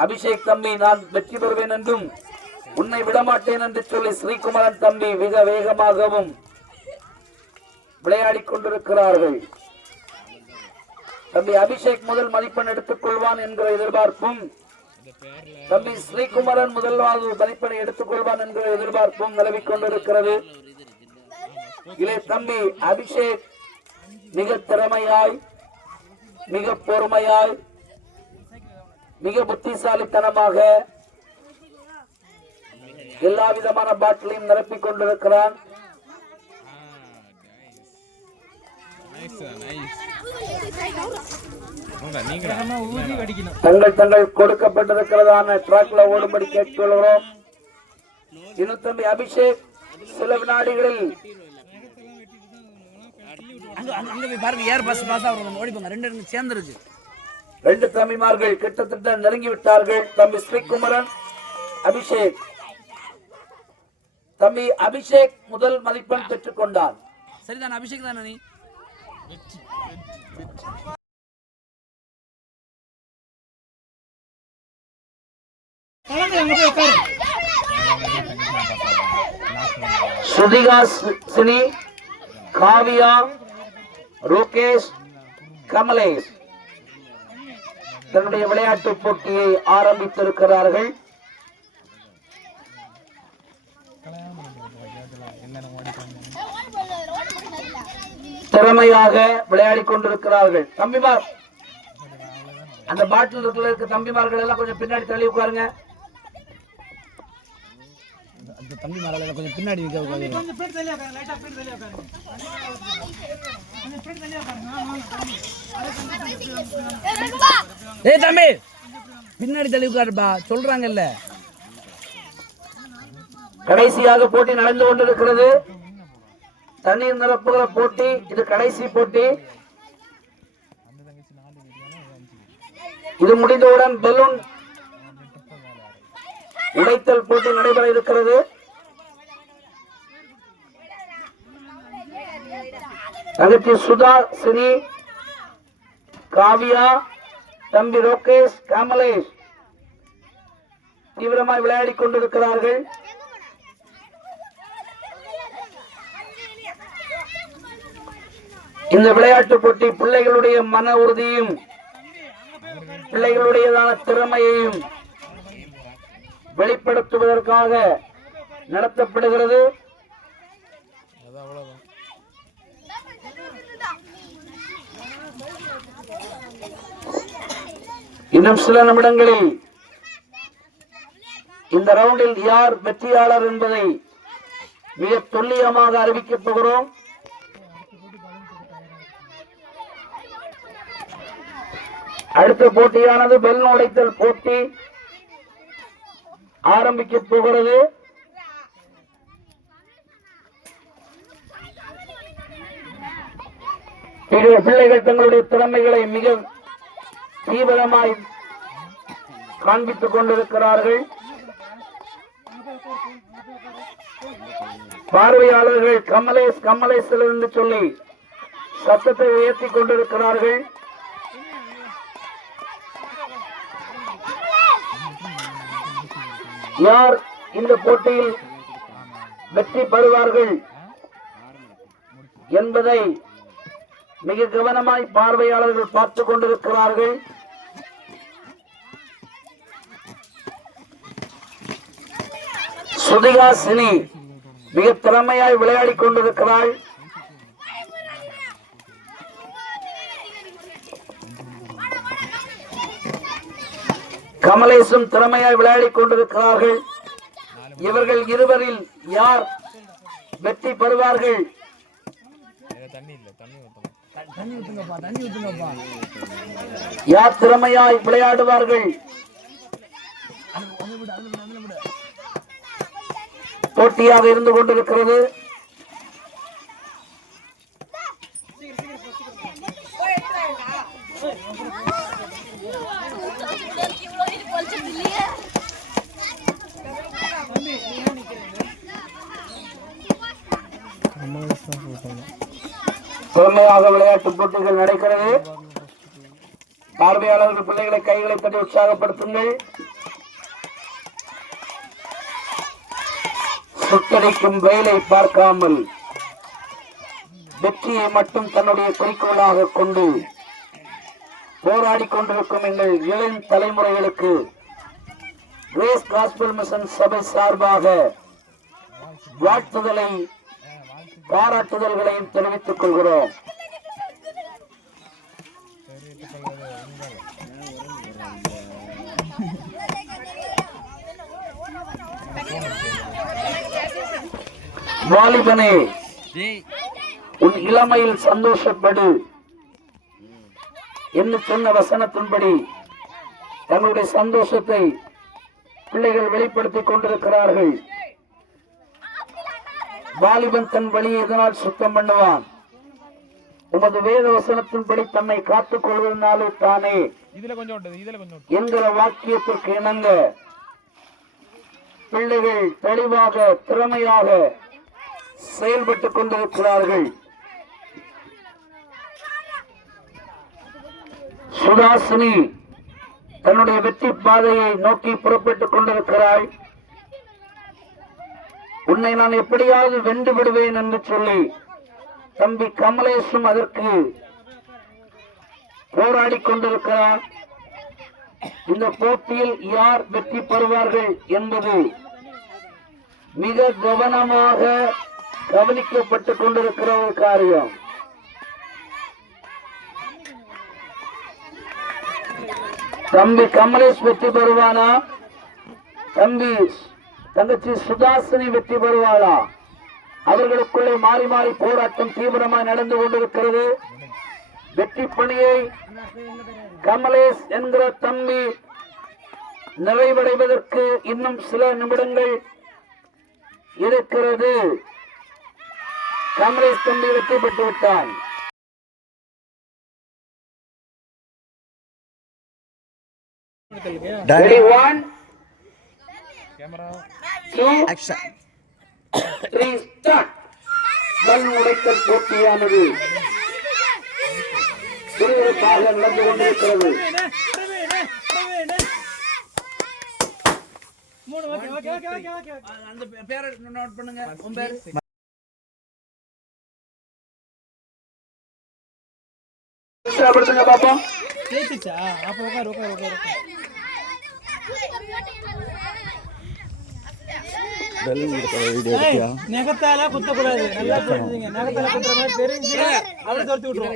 அபிஷேக் தம்பி நான் வெற்றி பெறுவேன் என்றும் உன்னை விடமாட்டேன் என்று சொல்லி ஸ்ரீகுமரன் தம்பி மிக வேகமாகவும் விளையாடி கொண்டிருக்கிறார்கள். தம்பி அபிஷேக் முதல் மதிப்பெண் எடுத்துக் கொள்வான் என்கிற எதிர்பார்ப்பும் தம்பி ஸ்ரீகுமரன் முதலாவது மதிப்பெண்ணை எடுத்துக் கொள்வான் என்ற எதிர்பார்ப்பும் நிலவிக் கொண்டிருக்கிறது. இளைய தம்பி அபிஷேக் மிக திறமையாய், மிக பொறுமையாய், மிக புத்திசாலித்தனமாக எல்லா விதமான பாட்டிலையும் நிரப்பிக் கொண்டிருக்கிறான். தங்கள் கொடுக்கப்பட்டிருக்கிறதான டிராக்ல ஓடும்படி கேட்டுக்கொள்கிறோம். இன்னும் தம்பி அபிஷேக் சில வினாடிகளில் ரெண்டு தம்பிமார்கள் கிட்டத்தட்ட நெருங்கி விட்டார்கள். தம்பி ஸ்ரீகுமரன், அபிஷேக். தம்பி அபிஷேக் முதல் மதிப்பெண் பெற்றுக் கொண்டார். சரிதான், அபிஷேக் தானே நீ? சுதிகா சினி, காவியா, ரோகேஷ், கமலேஷ் தன்னுடைய விளையாட்டு போட்டியை ஆரம்பித்திருக்கிறார்கள். திறமையாக விளையாடி கொண்டிருக்கிறார்கள். தம்பிமார், அந்த பாட்டில் இருக்க தம்பிமார்கள் எல்லாம் கொஞ்சம் பின்னாடி தள்ளி உட்காருங்க. தம்பிமார்கள் கொஞ்சம் பின்னாடி தம்பி பின்னாடி தள்ளி உட்காருப்பா சொல்றாங்கல்ல. கடைசியாக போட்டி நடந்து கொண்டிருக்கிறது. தண்ணீர் நிரப்புகிற போட்டி இது. கடைசி போட்டி. இது முடிந்தவுடன் பலூன் உடைத்தல் போட்டி நடைபெற இருக்கிறது. தங்கச்சி சுதா சினி, காவியா, தம்பி ரோகேஷ், கமலேஷ் தீவிரமாய் விளையாடி கொண்டிருக்கிறார்கள். இந்த விளையாட்டு போட்டி பிள்ளைகளுடைய மன உறுதியும் பிள்ளைகளுடையதான திறமையையும் வெளிப்படுத்துவதற்காக நடத்தப்படுகிறது. இன்னும் சில நிமிடங்களில் இந்த ரவுண்டில் யார் வெற்றியாளர் என்பதை மிக துல்லியமாக அறிவிக்கப் போகிறோம். அடுத்த போட்டியானது பெல் உடைத்தல் போட்டி ஆரம்பிக்க போகிறது. பிள்ளைகள் தங்களுடைய திறமைகளை மிக தீவிரமாய் காண்பித்துக் கொண்டிருக்கிறார்கள். பார்வையாளர்கள் கமலேஷ் கமலேஷ் என்று சொல்லி சத்தத்தை உயர்த்தி கொண்டிருக்கிறார்கள். யார் இந்த போட்டியில் வெற்றி பெறுவார்கள் என்பதை மிக கவனமாய் பார்வையாளர்கள் பார்த்துக் கொண்டிருக்கிறார்கள். சுதிகா சினி மிக திறமையாய் விளையாடி கொண்டிருக்கிறாள். கமலேஷும் திறமையாய் விளையாடி கொண்டிருக்கிறார்கள். இவர்கள் இருவரில் யார் வெற்றி பெறுவார்கள்? யார் திறமையாய் விளையாடுவார்கள்? போட்டியாக இருந்து கொண்டிருக்கிறது. திறமையாக விளையாட்டு போட்டிகள் நடக்கிறது. பார்வையாளர்கள் பிள்ளைகளை கைகளை தட்டி உற்சாகப்படுத்துங்கள். சுட்டடிக்கும் வெயிலை பார்க்காமல் வெற்றியை மட்டும் தன்னுடைய குறிக்கோளாக கொண்டு போராடி கொண்டிருக்கும் எங்கள் இளம் தலைமுறைகளுக்கு கிரேஸ் காஸ்பல் மிஷன் சபை சார்பாக வாழ்த்துதலை பாராட்டுதல்களையும் தெரிவித்துக் கொள்கிறோம். வாலிபனே, உன் இளமையில் சந்தோஷப்படு என்று சொன்ன வசனத்தின்படி தங்களுடைய சந்தோஷத்தை பிள்ளைகள் வெளிப்படுத்திக் கொண்டிருக்கிறார்கள். வாலிபன் தன் வழியை இதனால் சுத்தம் பண்ணுவான். உமது வேத வசனத்தின்படி தன்னை காத்துக் கொள்வதனாலே தானே என்கிற வாக்கியத்திற்கு இணங்க பிள்ளைகள் தெளிவாக திறமையாக செயல்பட்டுக் கொண்டிருக்கிறார்கள். சுதாசினி தன்னுடைய வெற்றி பாதையை நோக்கி புறப்பட்டுக் கொண்டிருக்கிறாள். உன்னை நான் எப்படியாவது வென்று விடுவேன் என்று சொல்லி தம்பி கமலேஷும் அதற்கு போராடி கொண்டிருக்கிறார். இந்த போட்டியில் யார் வெற்றி பெறுவார்கள் என்பது மிக கவனமாக கவனிக்கப்பட்டுக் கொண்டிருக்கிற ஒரு காரியம். தம்பி கமலேஷ் வெற்றி பெறுவானா, தங்கச்சி சுதாசினி வெற்றி பெறுவாளா? அவர்களுக்குள்ளே மாறி மாறி போராட்டம் தீவிரமாக நடந்து கொண்டிருக்கிறது. வெற்றி பணியை கமலேஷ் என்கிற தம்பி நிறைவடைவதற்கு இன்னும் சில நிமிடங்கள் இருக்கிறது. கமலேஷ் தம்பி வெற்றி பெற்று விட்டான். உடைத்தல் போட்டியானது விறுவிறுப்பாக நடந்து கொண்டிருக்கிறது. அந்த பேரை நோட் பண்ணுங்க. உன் பேர் பாப்போம்.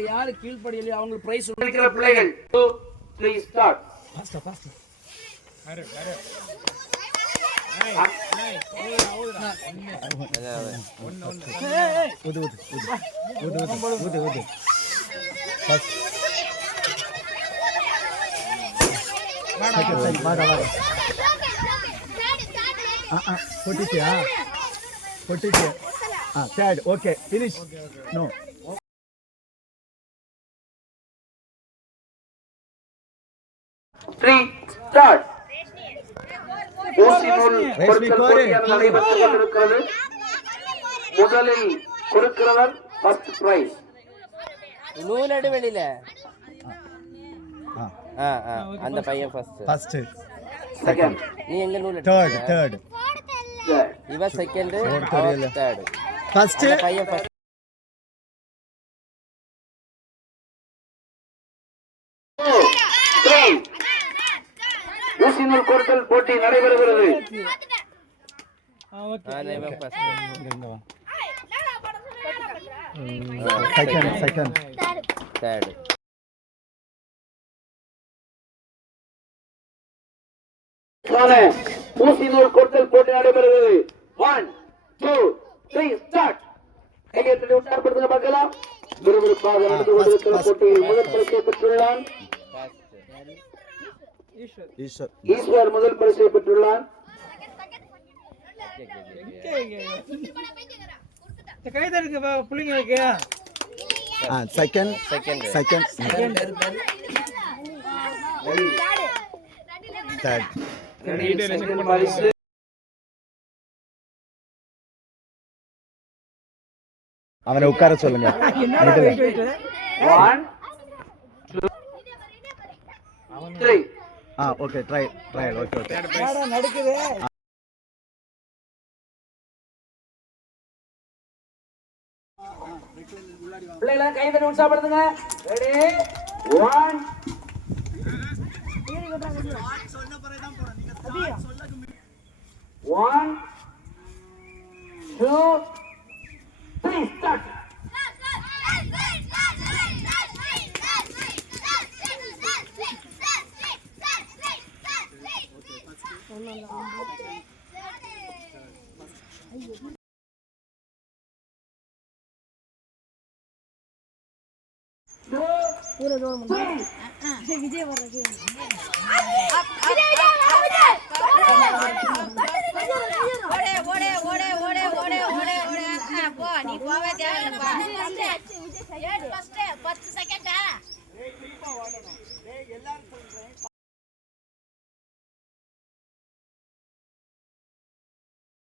யாரு கீழ்படியில அவங்க பிரைஸ் பிள்ளைகள் 2 3 start. Third, okay, finish. No. Three, start. முதலில் கொடுக்கிறவர் ஃபர்ஸ்ட் பிரைஸ். நூலடு வெளியில அந்த பையன் First. செகண்ட். நீ எங்க நூல் Third. இவ செகண்ட் தேர்ட். First. பையன் ஃபர்ஸ்ட். ஊசிநூல் கோர்த்தல் போட்டி நடைபெறுகிறது. Second. தேர்ட். ஊசிநூல் கோர்த்தல் போட்டி நடைபெறுகிறது. 1 2 3 ஸ்டார்ட். கையெழுத்தை உற்சாகப்படுத்துங்க பார்க்கலாம். விறுவிறுப்பாக நடந்து கொண்டிருக்கிற போட்டியில் முதல் பரிசை பெற்றுள்ளான் ஈஸ்வர். முதல் பரிசை பெற்றுள்ளான். Second. Third. பரிசு அவனை உட்கார சொல்லுங்க. 1 2 3. Okay, try. Okay. பிள்ளைகளை கை தட்டி உற்சாகப்படுத்துங்க. Ready 1 1 2 3 start.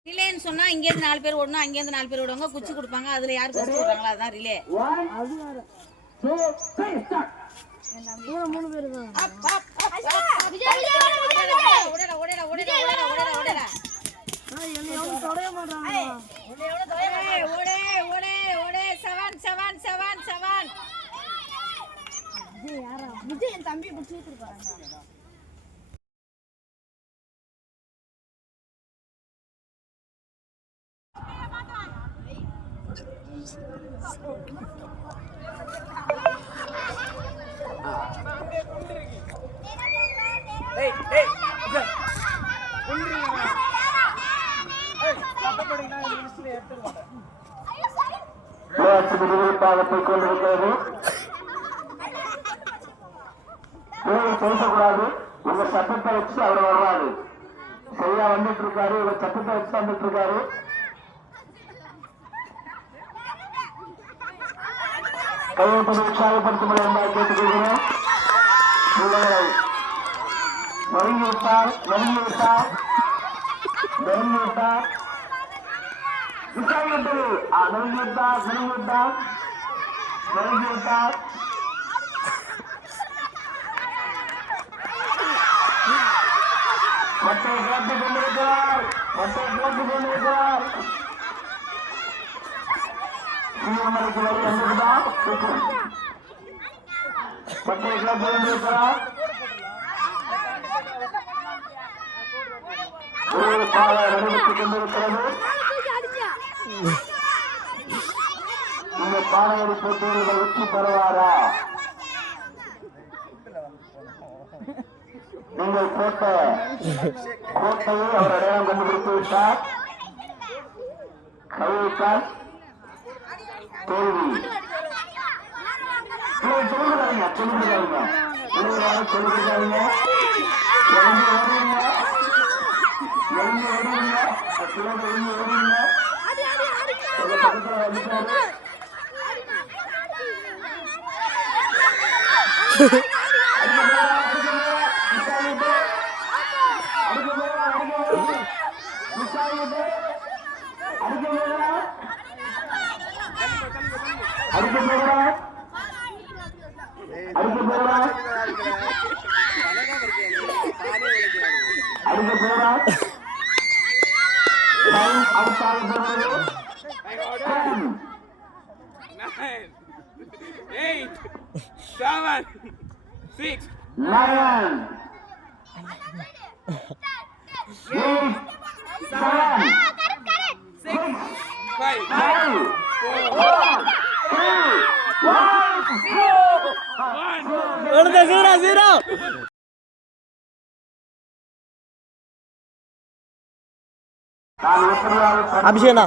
ரிலேன்னு சொன்னா இங்க இருந்து 4 பேர் ஓடணும், அங்க இருந்து 4 பேர் ஓடுவாங்க, குச்சி கொடுப்பாங்க. அதுல யார் ஃபர்ஸ்ட் ஓடுறாங்களோ அதான் ரிலே. 1 2 3 start. மூணு பேர் தான். ஓடடா ஓடடா ஓடடா ஓடடா ஓடடா ஓடடா. எவ்வளவு தொடைய மாட்டாங்க. ஓடே ஓடே ஓடே 7 7 7 7. விஜய் யாரா? விஜய் என் தம்பி பிடிச்சி வச்சிருக்காங்க. பேசக்கூடாது. உங்க சட்டத்தை வச்சு அவர் வர்றாரு. சரியா வந்துட்டு இருக்காரு. உங்க சட்டத்தை வச்சு வந்துட்டு இருக்காரு. கையெழுத்து உற்சாகப்படுத்தும் என்பதை கேட்டுக்கொள்கிறோம். நெருங்கிவிட்டார் நெருங்கிவிட்டார் நெருங்கிவிட்டார் விசாரித்தது. நெருங்கிவிட்டார் நெருங்கிவிட்டார் நெருங்கிவிட்டார். மட்டை கேட்டுக் கொண்டிருக்கிறார். மட்டை கேட்டுக் கொண்டிருக்கிறார். சீர்மலைக்கு வரை வந்துதான் மட்டை கேட்டுக் கொண்டிருக்கிறார். ஒரு பாதை நடைபெற்றுக் கொண்டிருக்கிறது. இந்த பானையடி போட்டியில் வெற்றி பெறுவாரா? நீங்கள் போட்ட கோட்டையை அவர் அடையாளம் கண்டுபிடித்து விட்டார். கைவிட்டால் தோல்வி. சொல்லுகிறாங்க சொல்லுகிறாங்க சொல்லுகிறாங்க எழுந்து ஓடுவீங்க எழுந்து ஓடுவீங்க எழுந்து ஓடுவீங்க. பக்கத்தில் வந்துட்டாரு. Abhisheka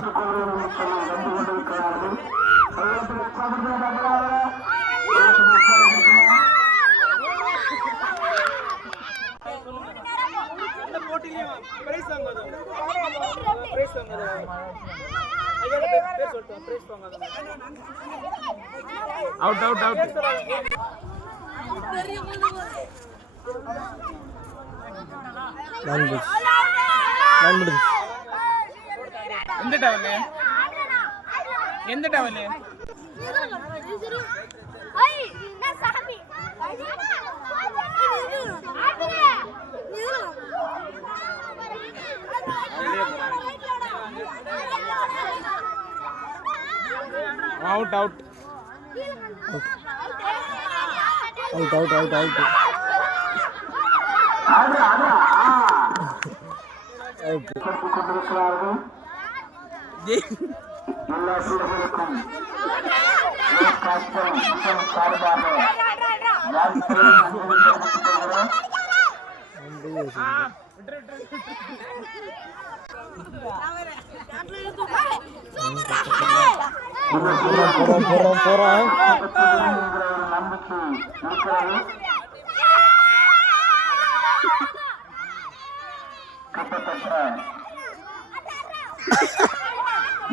out out out. எந்த டவல் எந்த towel out out out out out out கொண்டிருக்கிறார்கள். எல்லா வீரர்களுக்கும் சார்பாக போறோம் நம்பிக்கை இருக்கிறது. கிட்டத்தட்ட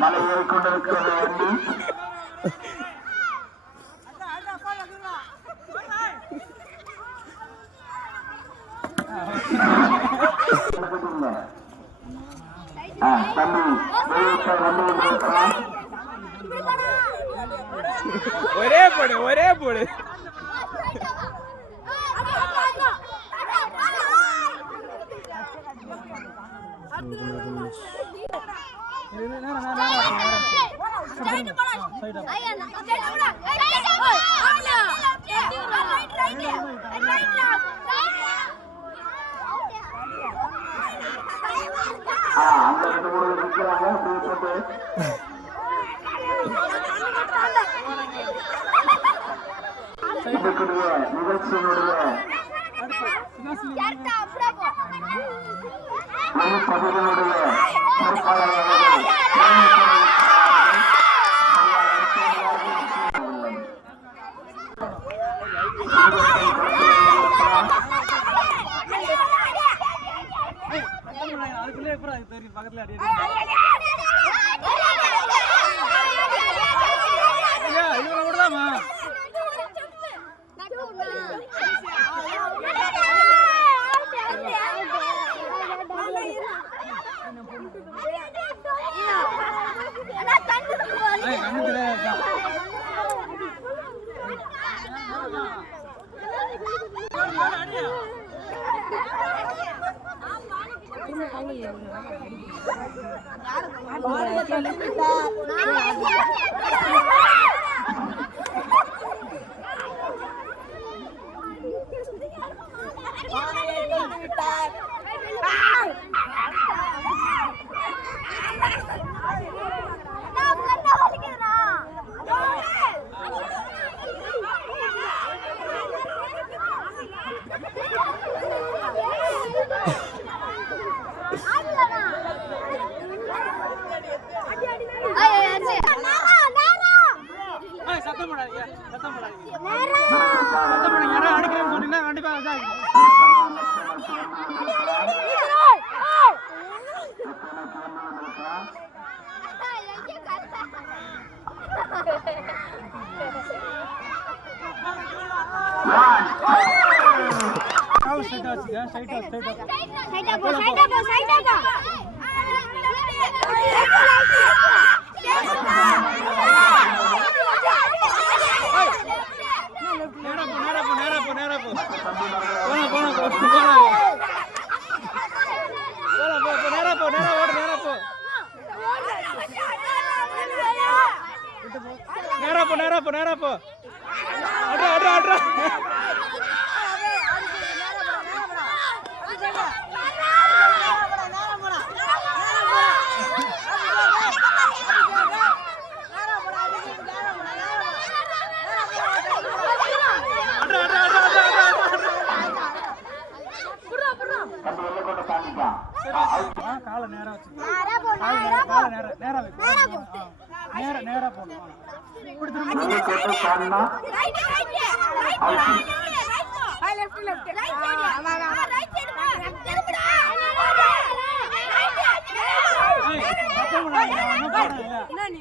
மலை ஏறிக்கொண்டிருக்கிறது வண்டி. தம்பி ஒரே போடு ஒரே போடு. அந்த ரெண்டு மூணு நிற்கிறாங்க. இதற்குரிய நிகழ்ச்சியினுடைய பகுதியினுடைய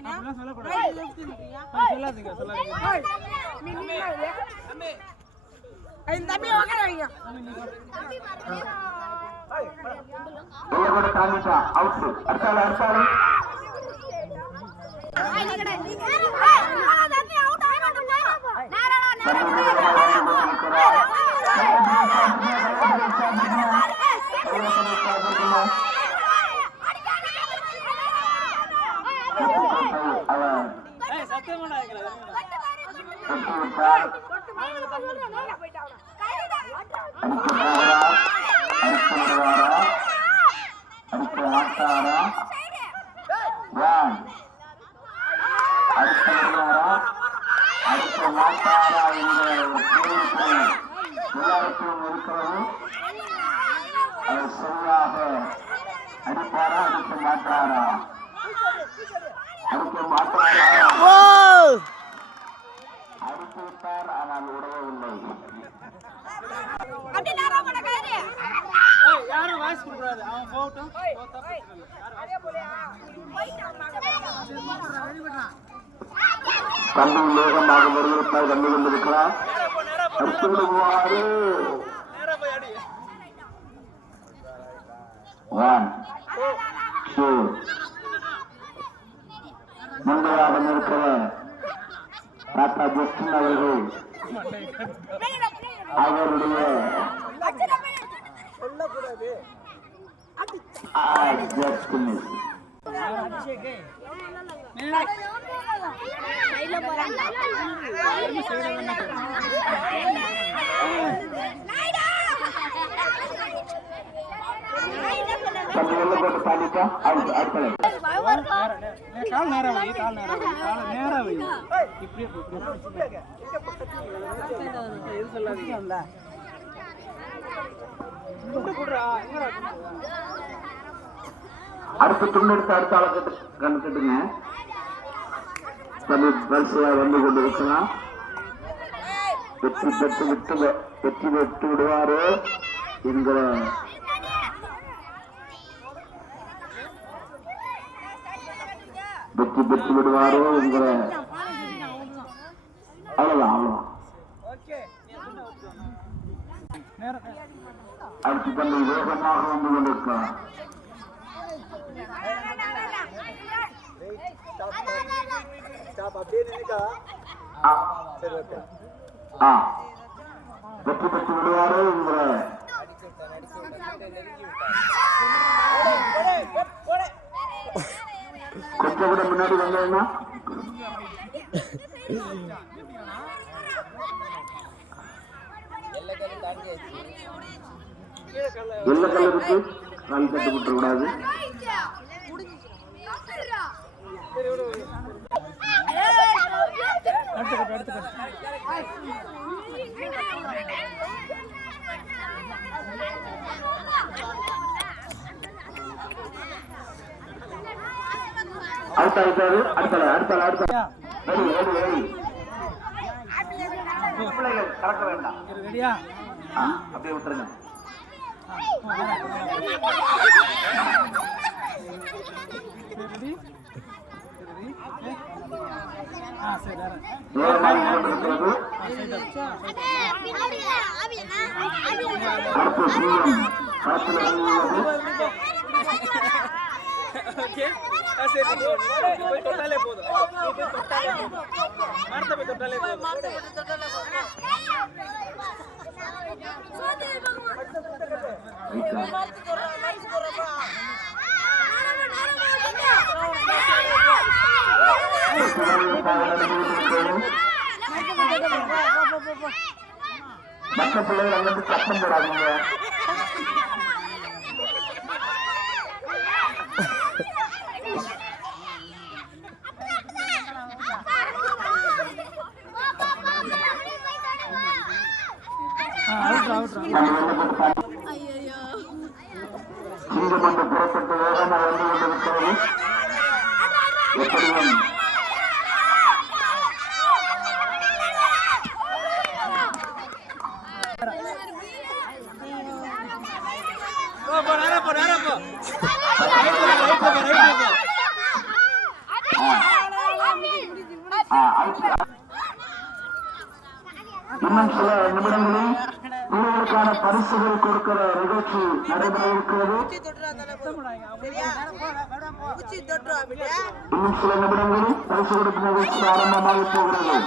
Hey! மாட்டாரா அடுத்த மாட்டாரா என்ற எல்லாருக்கும் இருக்கிறது. அது சரியாக அடிப்பாரா அடிக்க மாட்டாரா? அடிக்க மாட்டாரா? அடித்து விட்டார், ஆனால் உடையவில்லை. தம்பி வேகமாக வருவதற்காக தம்பி கொண்டிருக்கிறார். அடுத்து விடுவாரு. 1 2 முந்தையாக இருக்கிற டாக்டா ஜஸ்டின் அவர்கள் அவருடைய தாலிக்கா அடுத்த அடுத்த துண்ணெடுத்து அடுத்த ஆளக்கட்டு கண்டுட்டுங்க. வரிசையா வந்து கொண்டிருக்கலாம். வெற்றி பெற்று விடுவாரு என்கிற வெற்றி பெற்று விடுவாரோ என்கிற அவ்வளவுதான். அடுத்து தன்னை வேகமாக வந்து கொண்டிருக்கிறார். வெற்றி பெற்று விடுவாரோ என்கிற கொஞ்சம் கூட முன்னாடி வந்தா எல்ல கலருக்கு கால் கட்டு விட்டுற கூடாது. அடுத்தாரு அடுத்த பிள்ளைகள் கலக்க வேண்டாம். அப்படியே விட்டுருங்க. மற்ற பிள்ளைகள் அங்கிருந்து சத்தம் போடாதீங்க. சிங்கமன்று புறப்பட்டு வேகமாக வந்து கொண்டிருக்கிறது. எப்படியும் இன்னும் சில நிமிடங்களில் உங்களுக்கான பரிசுகள் கொடுக்கிற நிகழ்ச்சி நடைபெற இருக்கிறது. இன்னும் சில நிமிடங்களில் பரிசு கொடுக்கும் நிகழ்ச்சி ஆரம்பமாக போகிறது.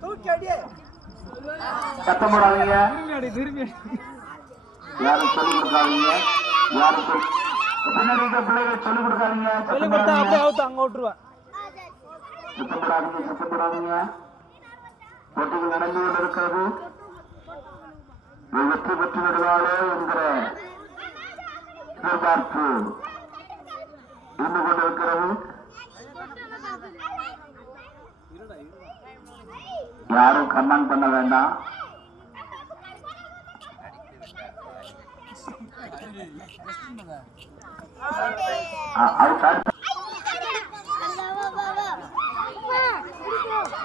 தூக்கி சத்தம் போடாதீங்க, யாரும் சொல்லிக் கொடுக்காதீங்க, யாரும் பின்னாடி இருக்க பிள்ளைகள் சொல்லிக் கொடுக்காதீங்க, சத்தம் போடாதீங்க. போட்டிகள் நடந்து கொண்டிருக்கிறது. வெற்றி பெற்று வருவாளோ என்கிற எதிர்பார்ப்பு இருந்து கொண்டிருக்கிறது. யாரும் கமெண்ட் பண்ண வேண்டாம்.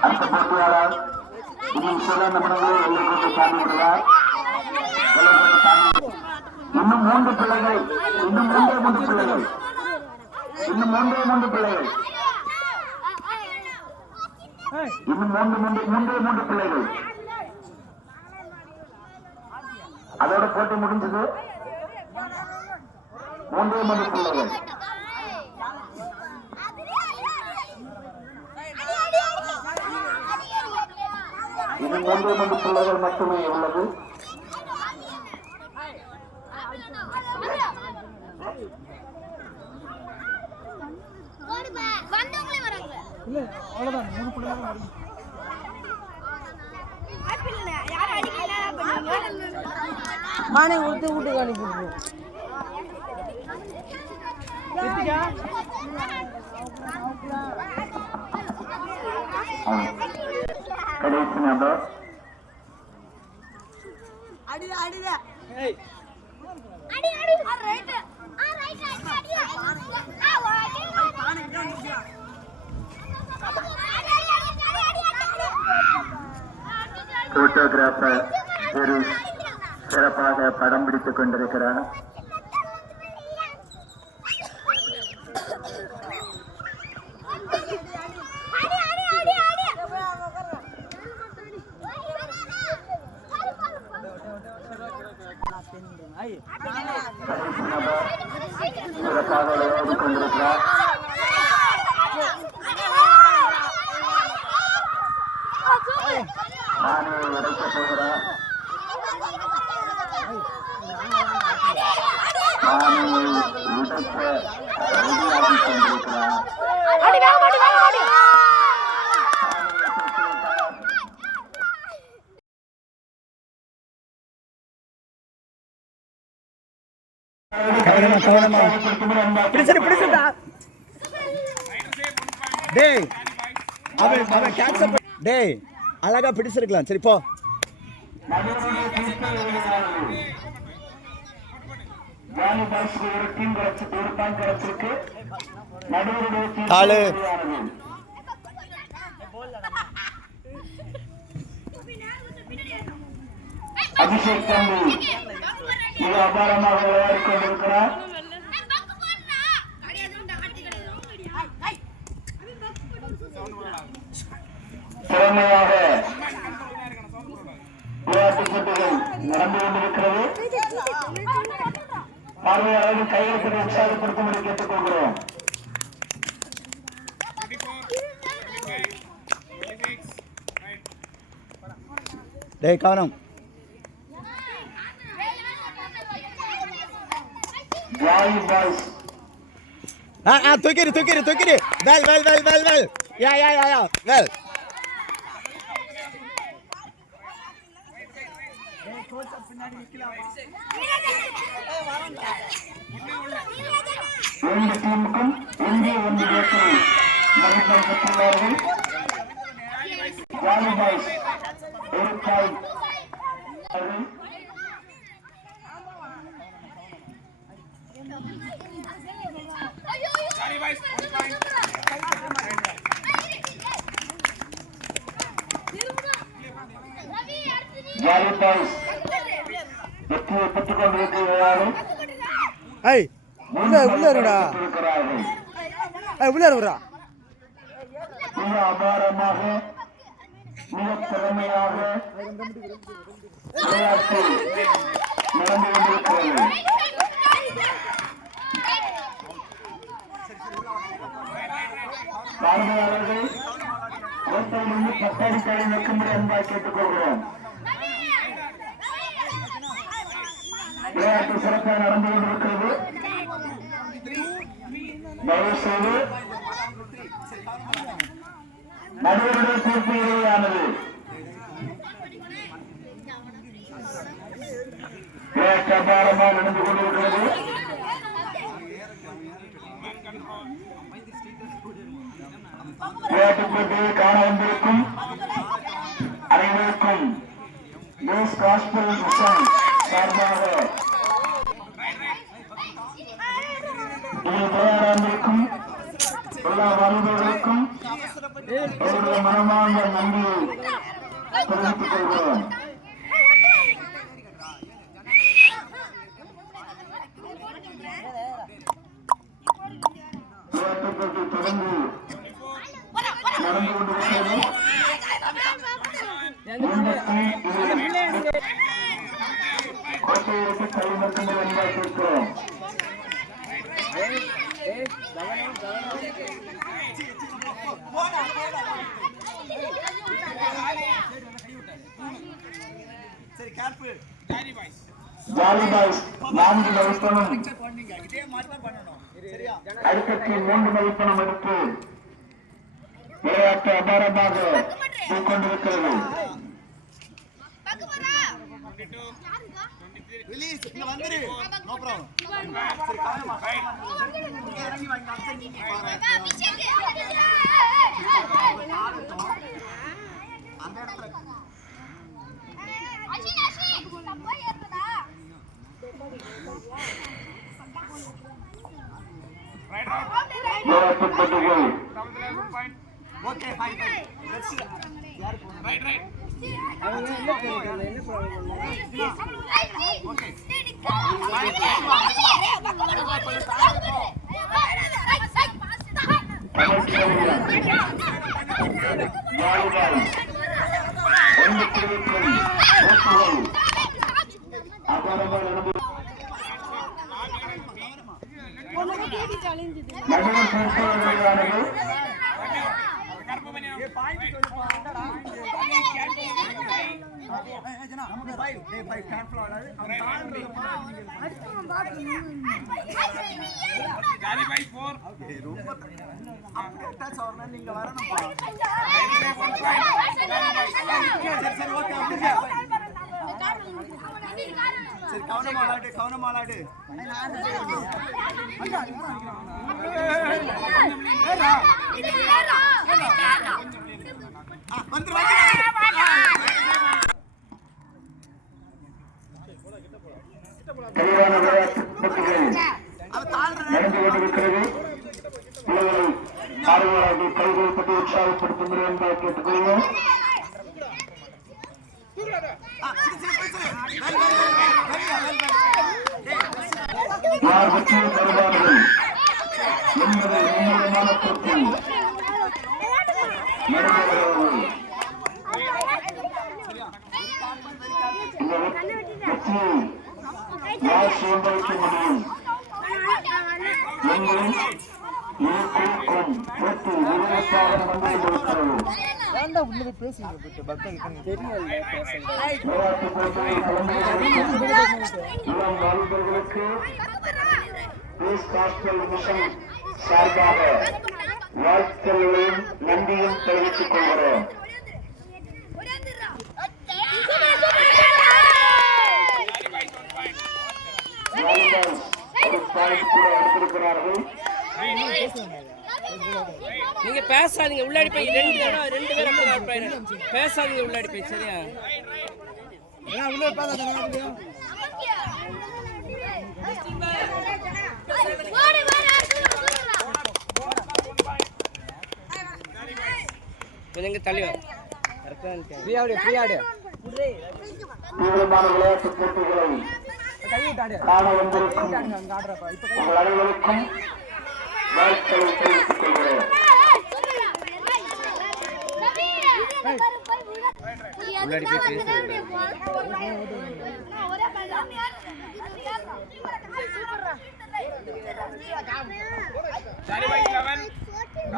அடுத்த போட்டியாளர் இன்னும் சில நிமிடங்களில் எல்லைக்கோட்டை தாண்டிவிடுவார். இன்னும் 3 பிள்ளைகள், இன்னும் 3 பிள்ளைகள், இன்னும் 3 பிள்ளைகள், இன்னும் 3 பிள்ளைகள். அதோட போட்டி முடிஞ்சது. 3 பிள்ளைகள். இன்னும் 3 பிள்ளைகள் மட்டுமே உள்ளது. மானை கொடுத்து வீட்டுக்கு அனுப்பிடுவோம். கடைசி நபர் போட்டோகிராஃபர் ஒரு சிறப்பாக படம் பிடித்துக் கொண்டிருக்கிறார். சிறப்பாக விளையாடி கொண்டிருக்கிறார். நானே உடைக்க போகிறார். நானே உடைக்க ரெடியாகி கொண்டிருக்கிறார். டேய் அழகா பிடிச்சிருக்கலாம். சரி போ. காலு அபிஷேக் தம்பி மிக அபாரமாக விளையாடி கொண்டிருக்கிறார். திறமையாக விளையாட்டு போட்டிகள் நடந்து கொண்டிருக்கிறது. பார்வையாளர்கள் கையெழுத்தை உற்சாகப்படுத்தும்படி கேட்டுக் கொள்கிறோம். டேய் கவனம். ஜாய் பாய்ஸ் தூக்கிடு வெல் யா வெல். இரண்டு டீமுக்கும் இந்திய ஒன்றியத்தில் மதிப்பெண் பெற்றுள்ளார்கள். ஜாலி பாய்ஸ் ஒரு காய். ஜாலி பாய்ஸ் வெற்றியை பெற்றுக் கொண்டிருக்கிறார்கள். மிக அபாரமாக மிக திறமையாக விளையாட்டு நடந்து கொண்டிருக்கிறது. பார்வையாளர்கள் கோட்டையிலிருந்து 10 அடி தள்ளி நிற்கும்படி அன்பாக கேட்டுக் கொள்கிறோம். விளையாட்டு சிறப்பாக நடந்து கொண்டிருக்கிறது. தயவு செய்து நடுவருடைய தீர்ப்பு இறுதியானது. விளையாட்டு அபாரமாக நடந்து கொண்டிருக்கிறது. விளையாட்டுப் போட்டியை காண வந்திருக்கும் அனைவருக்கும் நியூஸ் காஸ்பல் மிஷன் சார்பாக இதில் விளையாட வந்திருக்கும் எல்லா வாலிபர்களுக்கும் என்னுடைய மனமார்ந்த நன்றியை தெரிவித்துக் கொள்கிறேன். விளையாட்டுப் போட்டி தொடர்ந்து நடந்து கொண்டிருக்கிறது. கோட்டையை விட்டு கை மட்டுமே உண்டாக்கியிருக்கிறோம். ஜாலி பாய்ஸ் 4 மதிப்பெண்ணும் அடுத்தக்கு 3 மதிப்பெண்ணும் எடுத்து விளையாட்டு அபாரமாக கொண்டிருக்கிறது. விளையாட்டு போட்டிகள் நடுவர் பொறுப்பாளர்களானது கவனமாலாடு தெளிவான விளையாட்டு போட்டிகள் நடந்து கொண்டிருக்கிறது. பிள்ளைகளை ஆர்வலர்கள் கைகொள்பட்டு உற்சாகப்படுத்தும் என்பதை கேட்டுக்கொள்வோம். யார் வெற்றியை தருவார்கள் என்பதை மும்முரமான போட்டியில் நடைபெறுகிறது. இந்த வெற்றியை யார் சுதந்திரிக்க முடியும் எங்களும் இருக்கும் போட்டி விறுவிறுப்பாக நடந்து கொண்டிருக்கிறது. விளையாட்டுப் போட்டியில் கலந்து கொண்டிருக்கும் இளம் வாலிபர்களுக்கு நியூஸ் காஸ்பல் மிஷன் சார்பாக வாழ்த்துக்களையும் நன்றியும் தெரிவித்துக் கொள்கிறோம். எடுத்திருக்கிறார்கள். நீங்க பேசாதீங்க, உள்ளாடி போய் 2 பேரும் பேசாதீங்க, உள்ளாடி போய் சரியா? கொஞ்சம் தள்ளிவா. தீவிரமான விளையாட்டுப் போட்டிகளை காண வந்திருக்கும் உங்கள் அனைவருக்கும் வாழ்த்துக்களை தெரிவித்துக் கொள்கிறேன்.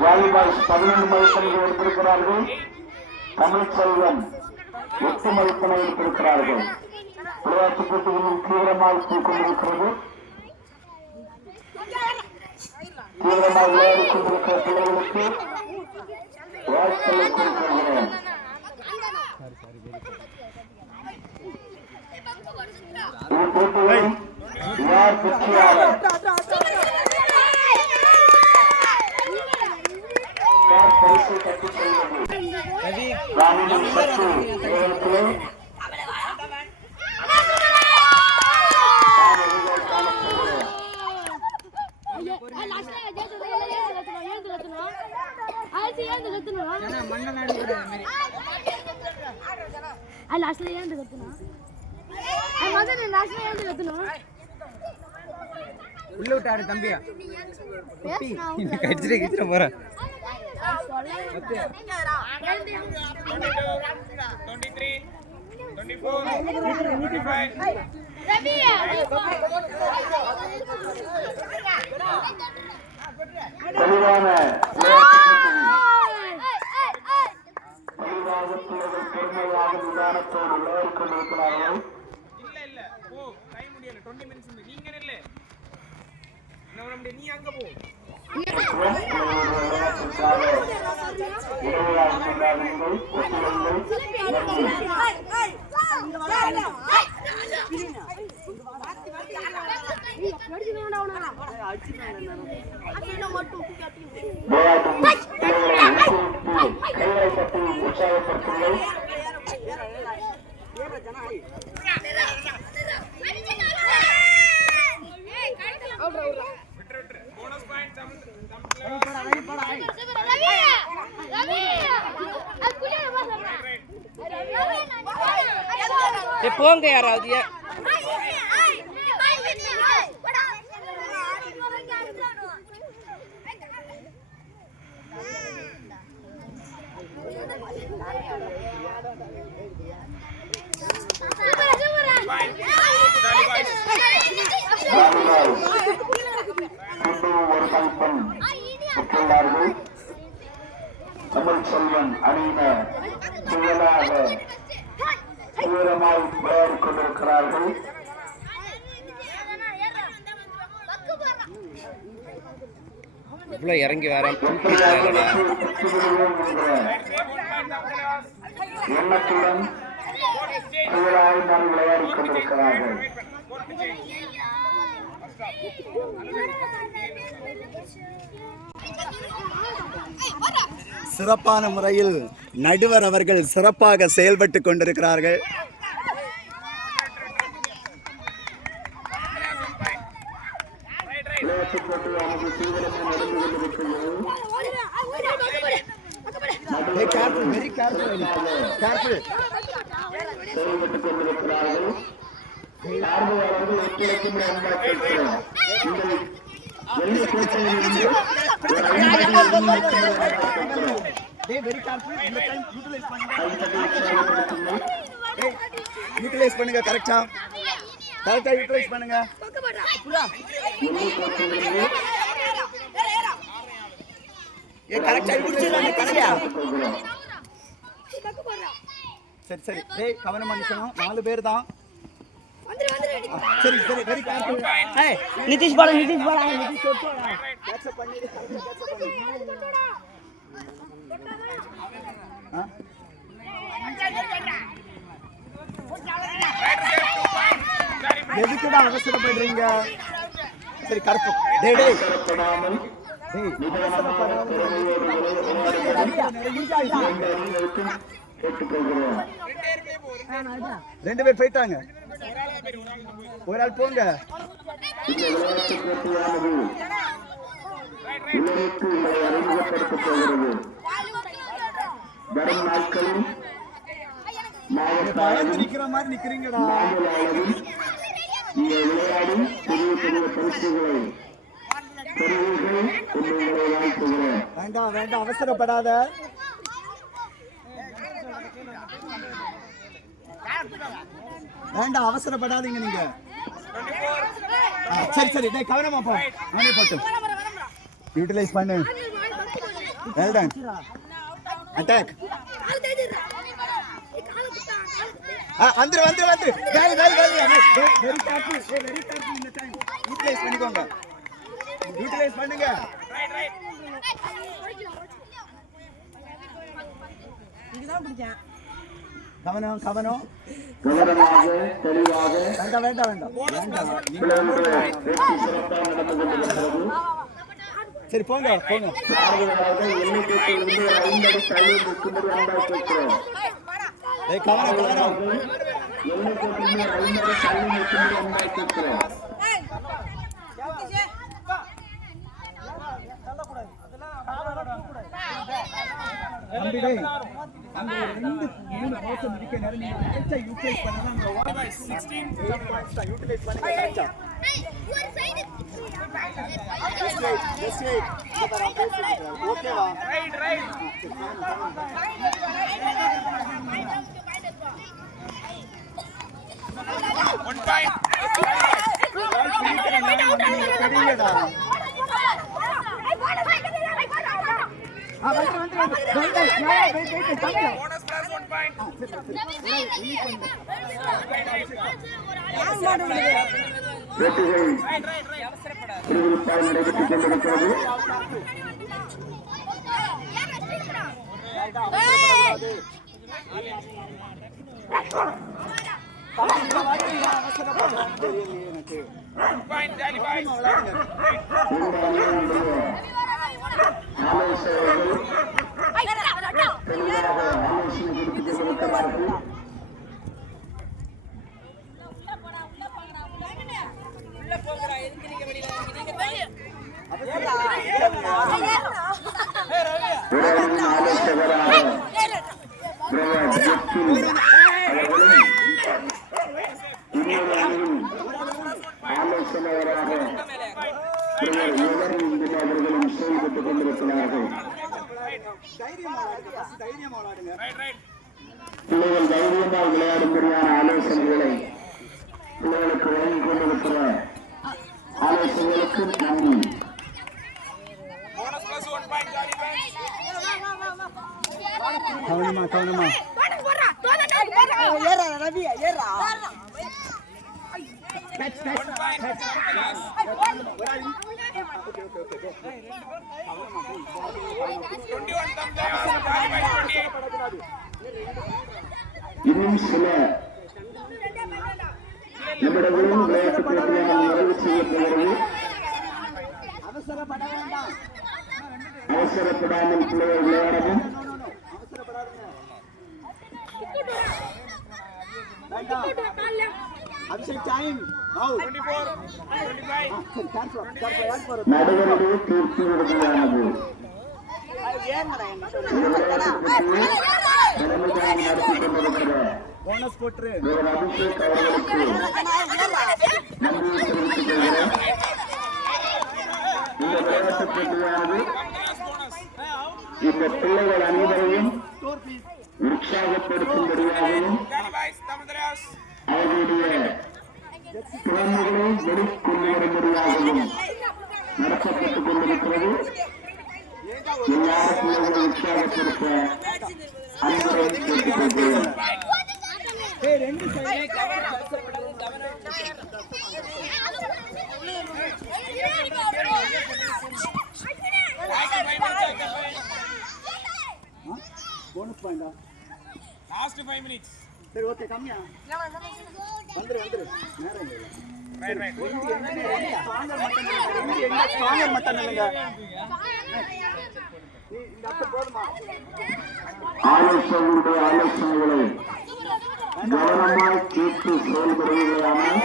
வாலிபால் 11 மதிப்பெண்கள் எடுத்திருக்கிறார்கள். தமிழ்ச்செல்வன் 8 மதிப்பெண்கள் எடுத்திருக்கிறார்கள். விளையாட்டுப் போட்டிகளில் தீவிரமாக கொண்டிருக்கிறது. தீவிரமாக விளையாடி கொண்டிருக்கிற பிள்ளைகளுக்கு வாழ்த்துக்களை கொடுக்கிறேன். இப்போட்டியில் யார் வெற்றியாளர் யார் பரிசை கட்டிச் செல்வது ராணியின் சற்று நேரத்திலே உள்ள விட்டாரு தம்பியா கடிச்சிட்டு போறேன். தெளிவான தெளிவாக பிள்ளைகள் பொறுமையாக நிதானத்தோடு விளையாடிக் கொண்டிருக்கிறார்கள். உற்சாகப்படுத்துங்கள். போங்க யாராவது. ஒரு மதிப்பெண் பெற்றுள்ளார்கள். தமிழ் செல்வன் அணியினர் தீவிரமாக விளையாடிக் கொண்டிருக்கிறார்கள். இறங்கி வர எண்ணத்துடன் தீவிரமாக விளையாடிக் கொண்டிருக்கிறார்கள். சிறப்பான முறையில் நடுவர் அவர்கள் சிறப்பாக செயல்பட்டு கொண்டிருக்கிறார்கள். விளையாட்டுப் போட்டியானது தீவிரமாக நடந்து கொண்டிருக்கிறது. செயல்பட்டுக் கொண்டிருக்கிறார்கள். பார்வையாளர்கள் ஒத்துழைக்கும் அன்பாக கேட்கிறோம். இந்த போட்டியிலிருந்து யூட்டிலைஸ் பண்ணுங்க. கரெக்டா யூட்டிலைஸ் பண்ணுங்க. சரி சரி டேய் கவனமா நிக்கணும். 4 பேர் தான். சரி சரி very careful. Nitish Bala Nitish catch பண்ணி எதுக்குடா அவசரப்படுறீங்க? சரி கரெக்ட். டேய் டேய் டேய் ரெண்டு பேர் போயிட்டாங்க. ஒரு ஆள் போங்க. இந்த விளையாட்டுப் போட்டியானது உலகிற்கு அறிமுகப்படுத்தப் போகிறது. வரும் நாட்களில் மாவட்ட நிக்கிற மாதிரி நிக்கிறீங்கடா. மாநில அளவில் இங்கே விளையாடி பெரிய பெரிய பரிசுகளை பெறுவீர்கள் என்று உங்களை வாழ்த்துகிறேன். வேண்டாம் வேண்டாம் அவசரப்படாத. வேண்டாம் அவசரப்படாதீங்க நீங்க. சரி சரி டேய் கவனமா போ. நானே போட்டு யூட்டிலைஸ் பண்ணு. Well done. அட்டாக். வந்துரு வந்துரு வந்துரு காலி காலி காலி வெரி கேர்ஃபுல் இந்த டைம் யூட்டிலைஸ் பண்ணிக்கோங்க யூட்டிலைஸ் பண்ணுங்க இங்கதான் பிடிச்சேன் கவனம் கவனம் கவனமாக தெளிவாக வேண்டாம் வேண்டாம் வேண்டாம் வெற்றி சிறப்பாக நடந்து கொண்டிருக்கிறது. சரி போங்க போங்க ஆறுதலாக எண்ணிக்கையிலிருந்து 5 அடி தள்ளி நிற்கும்படி அன்பாய் கேட்கிறோம். கவனம் கவனம் எண்ணிக்கையிலிருந்து 5 அடி தள்ளி நிற்கும்படி அன்பாய் கேட்கிறோம். தம்பி டேய் அந்த 2-3 பவுஸ் முடிக்க நேரம் நீங்க கரெக்ட்டா யூட்டிலைஸ் பண்ணலாம் அந்த 16 பாயிண்ட்ஸ் தான் யூட்டிலைஸ் பண்ணுங்க கரெக்ட்டா ஜஸ்ட் வெயிட் ஓகேவா ரைட் ஒன் பாயிண்ட் தெரியலடா போனஸ் பிளஸ் 1 பாயிண்ட் திருவிழா நடைபெற்றுக் கொண்டிருக்கிறது. பிள்ளைகள் தைரியமாக விளையாடும்படியான ஆலோசனைகளை பிள்ளைகளுக்கு வழங்கிக் கொண்டிருக்கிற ஆலோசனைகளுக்கு நன்றி. கவனமா கவனமா இன்னும் சில நிமிடங்களும் விளையாட்டு போட்டியாக நிறைவு செய்யப்படுகிறது. அவசரப்படாமல் பிள்ளைகள் விளையாடவும். நடுவருடைய தீர்ப்பு விடுதலையானது நடத்தி கொண்டிருக்கிற போனஸ் போட்டு அபிஷேக் அவர்களுக்கு நன்றியை தெரிவித்துக் கொள்கிறேன். இந்த விளையாட்டு போட்டியானது இந்த பிள்ளைகள் அனைவரையும் உற்சாகப்படுத்தும்படியாகவும் அவர்களுடைய திறமைகளை வெளிக்கொண்டு வரும்படியாகவும் நடத்தப்பட்டுக் கொண்டிருக்கிறது. எல்லா பிள்ளைகளை உற்சாகப்படுத்த அன்பரை கேட்டுக் கொள்கிறேன். போனஸ் பாயிண்டா லாஸ்ட் 5 மினிட்ஸ். சரி ஓகே கம்மியா வந்துரு வந்துரு நேரம் இல்ல ரைட் ஸ்ட்ராங்கர் மட்டன் இல்லங்க இந்த அட்ட போடுமா ஆலோசனைகளுடைய ஆலோசனைகளை கவனமாய் கேட்டு செயல்படுவதையானால்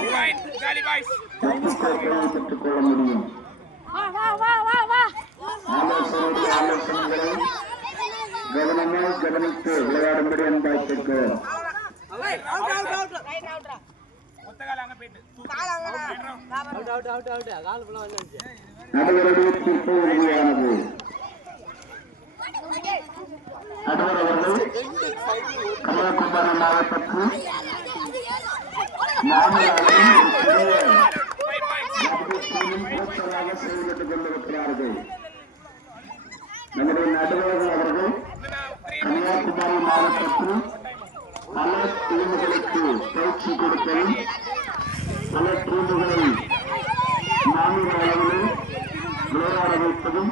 பெற்றுக் கொள்ள முடியும். ஆலோசனையுடைய ஆலோசனைகளை கவனமாய் கவனித்து விளையாடும்படி அன்பாய் கேட்கிறோம். நடுவருடைய தீர்ப்பு உறுதியானது. நடுவர் அவர்கள் கன்னியாகுமரி மாவட்டத்தில் செயல்பட்டுக் கொண்டிருக்கிறார்கள். நம்முடைய நடுவர்கள் அவர்கள் கன்னியாகுமரி மாவட்டத்தில் பல டீமுகளுக்கு பயிற்சி கொடுப்பதும் பல டீமுகளை மாநில அளவில் விளையாட வைப்பதும்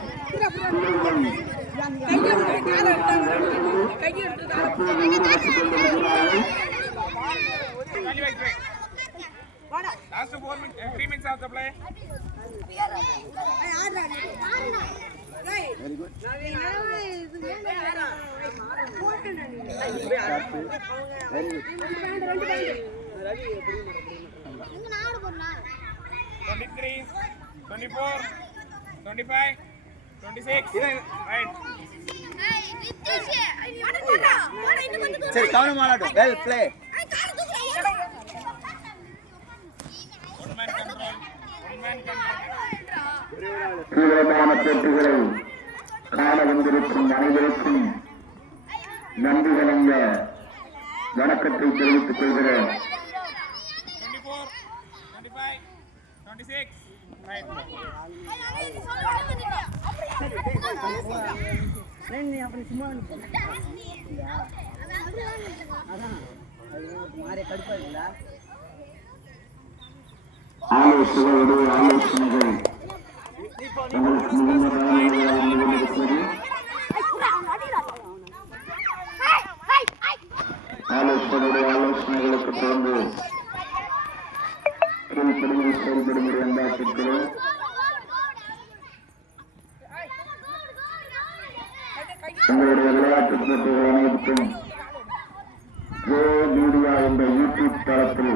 இவர்களை தற்போது ஈடுபட்டுக் கொண்டிருக்கிறார்கள். Last 4 minutes, 3 minutes of the play. Very good. Very good. 23, 24, 25, 26. Right. சரி கவனம் ஆடட்டும். Well play. One man control. One man control. தீவிரமான போட்டிகளை காண வந்திருக்கும் அனைவருக்கும் நன்றி கலந்த வணக்கத்தை தெரிவித்துக் கொள்கிறேன். 24, 25, 26. Right. ஆலோசனைகள் ஆலோசனைகள் உங்களுக்கு மிகுந்த பயனுள்ளதாக இருந்து கொண்டிருக்கிறது. ஆலோசனைகளுக்கு தொடர்ந்து கீழ்ப்படிந்து செயல்படுகிற அம்பாசிக்கிறோம். உங்களுடைய விளையாட்டு போட்டிகள் அனைத்தும் ஜோ மீடியா என்ற யூடியூப் தளத்தில்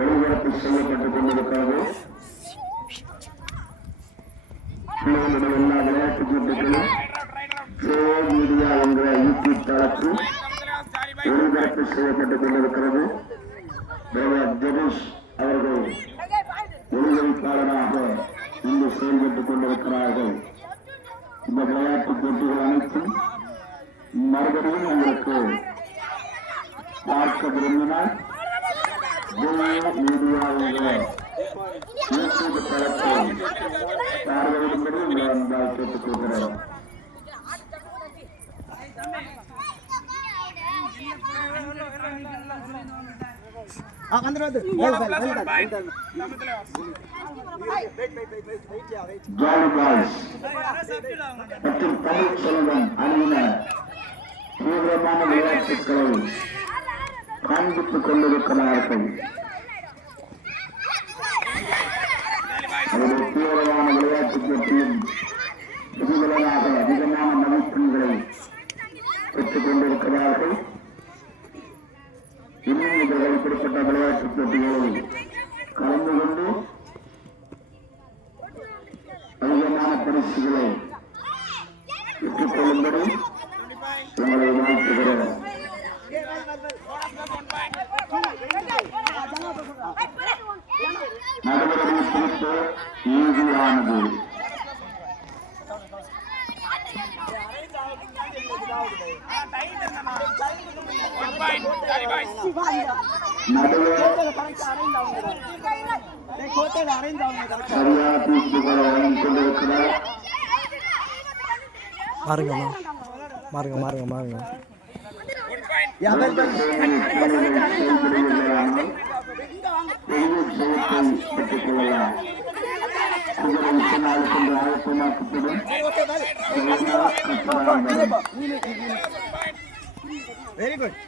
ஒளிபரப்பு செய்யப்பட்டுக் கொண்டிருக்கிறது. பிள்ளைகளுடைய எல்லா விளையாட்டு போட்டிகளும் ஜோ மீடியா என்ற யூடியூப் தளத்தில் ஒளிபரப்பு செய்யப்பட்டுக் கொண்டிருக்கிறது. ஜெகேஷ் அவர்கள் ஒளிபரப்பாளராக இங்கு செயல்பட்டுக் கொண்டிருக்கிறார்கள். இந்த விளையாட்டு போட்டிகள் அனைத்தும் மறுபடியும் உங்களுக்கு பார்க்க விரும்பினால் மீடியாவுடைய யூடியூப் தளத்தை பார்வையிடும்படி உங்களை அன்பால் கேட்டுக் கொள்கிறோம். ஜாலி பாய்ஸ் மற்றும் தமிழ் செல்வம் அணியினர் தீவிரமான விளையாட்டுகளை காண்பித்துக் கொண்டிருக்கிறார்கள். அவருடைய தீவிரமான விளையாட்டுப் போட்டியில் பிரதிபலனாக அதிகமான மதிப்பெண்களை பெற்றுக் கொண்டிருக்கிறார்கள். இன்னும் இவர்கள் இப்படிப்பட்ட விளையாட்டுப் போட்டிகளில் கலந்து கொண்டு அதிகமான பரிசுகளை பெற்றுக் கொள்ளும்படி உங்களை வாழ்த்துகிறோம். நடுவரை குறித்து ஈஸியானது. நடுவர் சரியான தீர்ப்புகளை வழங்கிக் கொண்டிருக்கிறார். மாறுங்க பெற்றுக் கொள்ளலாம். ஆயத்தமாக்கப்படும் வெரி குட்.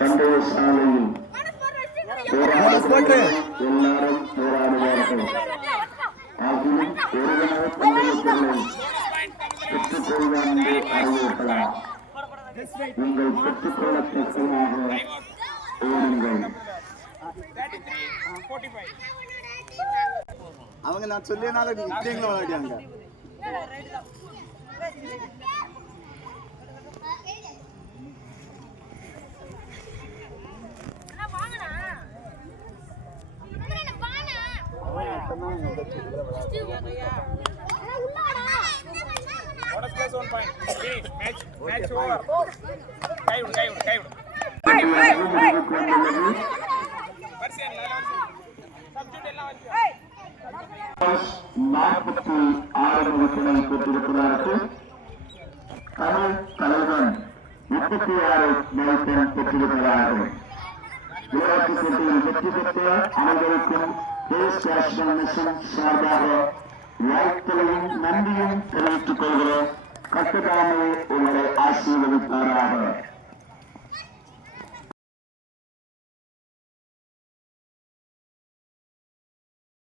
பண்டைய சாலையில் எல்லாரும் போராடுவார்கள். ஆகியும் ஒருவனாக பந்தயத்தில்லை பெற்றுக் கொள்வான் என்று அறிவிக்கலாம். உங்கள் பெற்றுக்கொள்ளத்தக்கமாக ஓடுங்கள். 33, 45. அவங்க நான் சொல்லியனால இப்படிங்களா விளையாடியாங்க. What is plus 1 point? Finish. Match over. Kaiud. போட்டியானது முடிவுக்கு வந்துள்ளது. 46 மதிப்பெண்ணை பெற்றிருக்கிறார்கள். தமிழ் தலைவன் 36 மதிப்பெண் பெற்றிருக்கிறார்கள். விளையாட்டுப் போட்டியில் வெற்றி பெற்ற அனைவருக்கும் பேஸ் நேஷனல் மிஷன் சார்பாக வாழ்த்துக்களையும் நன்றியும் தெரிவித்துக் கொள்கிறோம். கட்டுதாமே உங்களை ஆசீர்வதிப்பாராக.